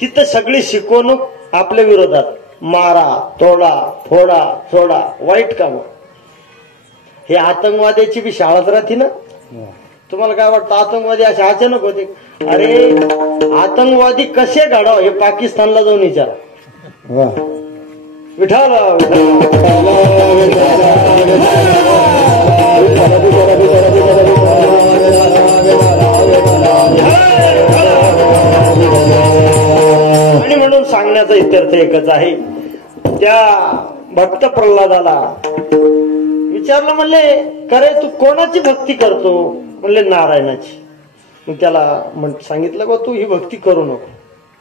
तिथं सगळी शिकवणूक आपल्या विरोधात. मारा, तोडा, फोडा, सोडा, वाईट काम. हे आतंकवाद्याची बी शाळाच राहते ना. तुम्हाला काय वाटतं? आतंकवादी असे अचानक होते? अरे आतंकवादी कसे घडाव हे पाकिस्तानला जाऊन विचारा. विठाल आणि म्हणून सांगण्याचा इत्यर्थ एकच आहे. त्या भक्त प्रल्हादाला विचारलं, म्हणले करे तू कोणाची भक्ती करतो? म्हणले नारायणाची. मग त्याला सांगितलं, बा तू ही भक्ती करू नको.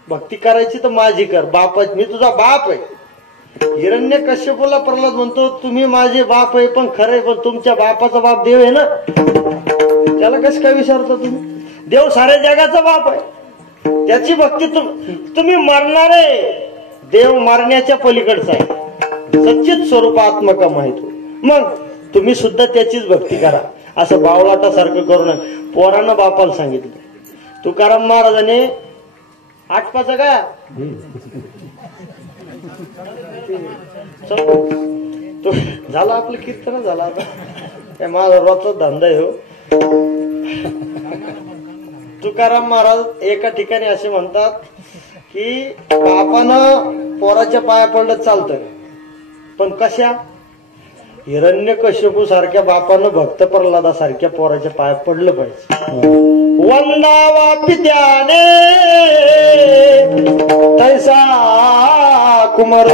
भक्ती करायची तर माझी कर. बापाची, मी तुझा बाप आहे. हिरण्यकश्यपूला प्रल्हाद म्हणतो, तुम्ही माझे बाप आहे, पण खरंय, पण तुमच्या बापाचा बाप देव आहे ना. त्याला कसं काय विचारता तुम्ही? देव साऱ्या जगाचा बाप आहे. त्याची भक्ती तुम्ही मरणारे. देव मरण्याच्या पलीकडचा आहे. सच्चित स्वरूपात्मक माहिती. मग तुम्ही सुद्धा त्याचीच भक्ती करा. असं बावलाटासारखं करू नका. पोरानं बापाला सांगितलं. तुकाराम महाराजांनी आठपाचा का तो झाला, आपलं कीर्तन झाला. आता माझा रोजचा धंदा आहे हो. तुकाराम महाराज एका ठिकाणी असे म्हणतात की बापानं पोराच्या पाया पडलं चालतं, पण कशा? हिरण्यकश्यपू सारख्या बापानं भक्त प्रल्हादा सारख्या पोराच्या पाया पडलं पाहिजे. वंदावा पित्याने तैसा कुमार,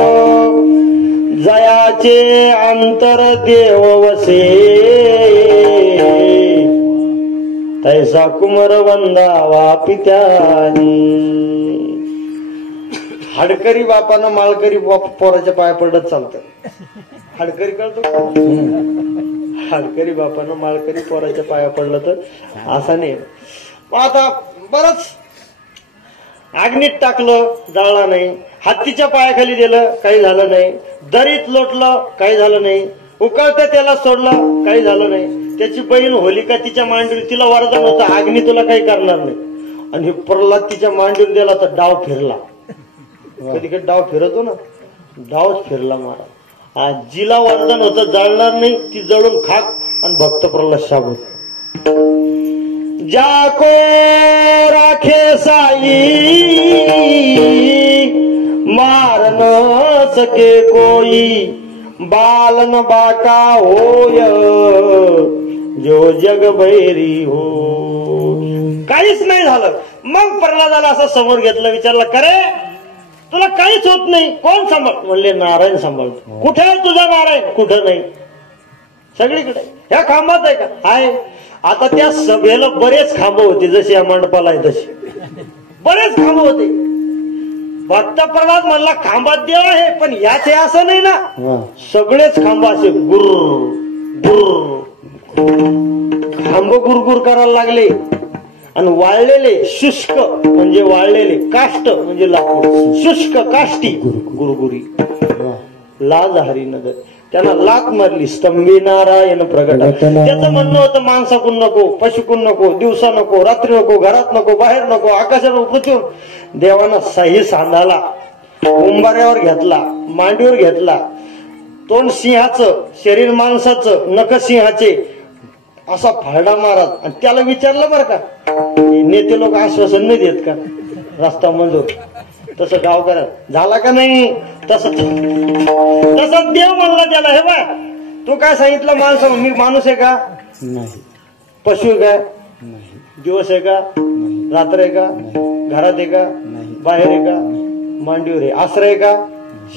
जयाचे अंतर देव वसे, तैसा कुमार वंदावा पित्याने. हडकरी बापानं माळकरी पोराच्या पाया पडत चालतं. हडकरी कळतो? हडकरी बापानं माळकरी पोराच्या पाया पडलं तर असा नाही. आता बरच अग्नीत टाकलं, जळला नाही. हत्तीच्या पायाखाली दिलं, काही झालं नाही. दरीत लोटलं, काही झालं नाही. उकळत्या त्याला सोडलं, काही झालं नाही. त्याची बहीण होलिका तिच्या मांडीवर, तिला वरदान होतं अग्नी तुला काही करणार नाही. आणि हे प्रल्हाद तिच्या मांडीवर दिला तर डाव फिरला. कधी कधी डाव फिरतो ना, डावच फिरला महाराज. आजीला वरदान होतं जळणार नाही, ती जळून खाक आणि भक्त प्रल्हाद शाबूत. जाको राखे साई मार न सके कोई, बालन बाका होय जो जग बैरी हो. काहीच नाही झालं. मग प्रल्हादाला असं समोर घेतलं, विचारलं करे तुला काहीच होत नाही, कोण सांभाळ? म्हणले नारायण सांभाळतो. कुठे आहे तुझा नारायण? कुठं नाही, सगळीकडे. ह्या खांबात आहे का? आहे. आता त्या सभेला बरेच खांब होते, जसे या मंडपाला आहे तसे बरेच खांब होते. भक्त प्रल्हाद म्हणला खांबात देव आहे, पण याचे असं नाही ना. सगळेच खांब असे गुर गुर खांब गुरगुर करायला लागले. आणि वाळलेले शुष्क म्हणजे वाळलेले, काष्ट म्हणजे लाकूड, शुष्क काष्टी गुरगुरी. लाज हरी नगर त्यांना लात मारली. स्तंभी नारायण प्रगट. त्याचं म्हणणं होतं माणसाकून नको, पशुकून नको, दिवसा नको, रात्री नको, घरात नको, बाहेर नको, आकाशात नको, पृथ्वीवर. देवानं साही सांधाला उंबाऱ्यावर घेतला, मांडीवर घेतला. तोंड सिंहाचं, शरीर माणसाचं, नख सिंहाचे, असा फाळडा मारत. आणि त्याला विचारलं बरं का, नेते लोक आश्वासन नाही देत का रस्ता मंजूर, तसं गावकऱ्यात झाला का नाही? तसंच देव म्हणला त्याला, हे बा तू काय सांगितलं माणूस, मी माणूस आहे का? नाही. पशु आहे का? दिवस आहे का? रात्र आहे का? घरात आहे का? बाहेर आहे का? मांडीवर आहे? आश्रय आहे का?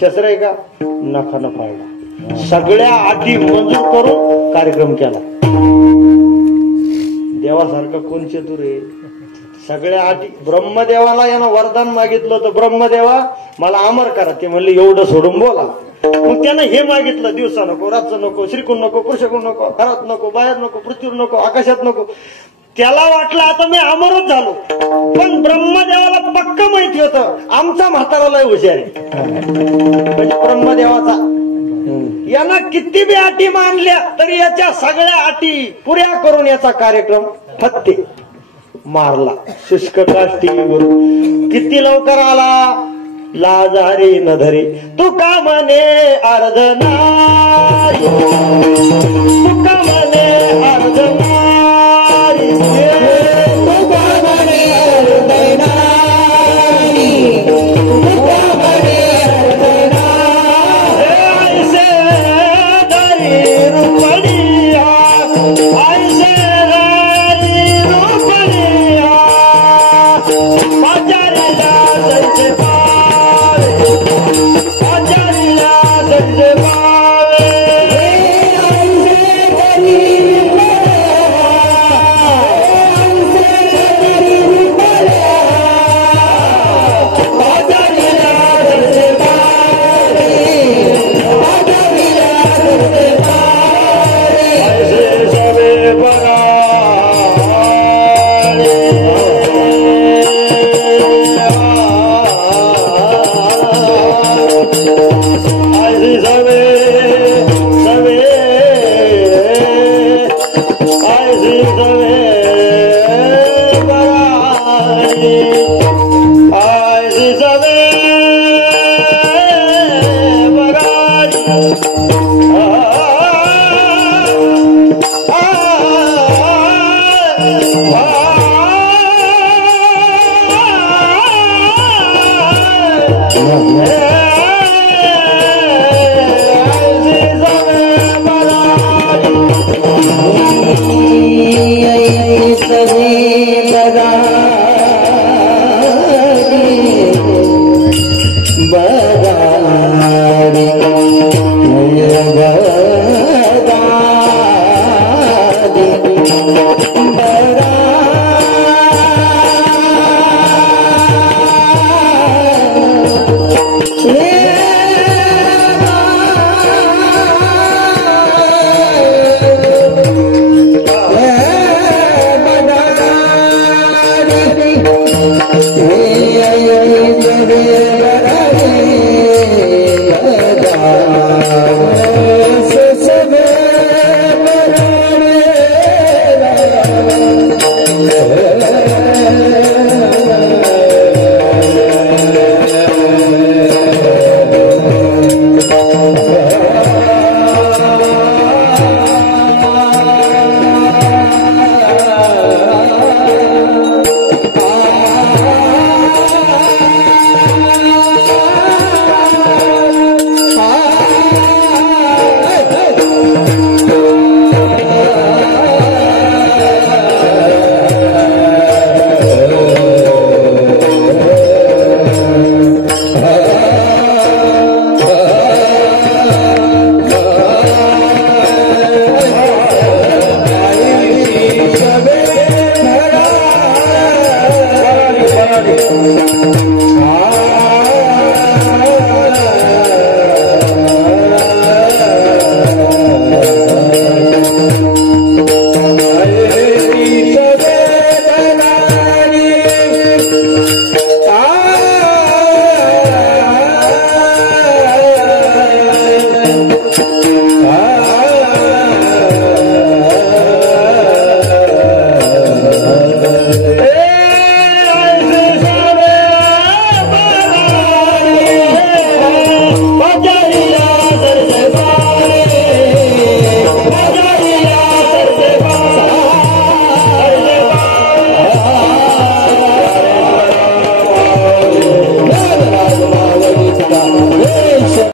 शस्त्र आहे का? नखानं फाळला. सगळ्या अटी मंजूर करून कार्यक्रम केला. देवासारखा कोण चतुर आहे? सगळ्या अटी. ब्रह्मदेवाला यानं वरदान मागितलं होतं, ब्रह्मदेवा मला अमर करा. ते म्हणले एवढं सोडून बोला. मग त्यानं हे मागितलं, दिवसा नको, रात्र नको, श्रीकुंड नको, पुरुषकुंड नको, घरात नको, बाहेर नको, पृथ्वीवर नको, आकाशात नको. त्याला वाटलं आता मी अमरच झालो. पण ब्रह्मदेवाला पक्क माहिती होतं आमचा म्हाताराला हुशार आहे. म्हणजे ब्रह्मदेवाचा यानं किती बी अटी मानल्या तरी याच्या सगळ्या अटी पुऱ्या करून याचा कार्यक्रम फत्ते मारला. शुष्क काष्टी गुरु किती लवकर आला. लाज हरी न धरे तू का म्हणे अर्धना, तू का म्हणे अर्धना, बरा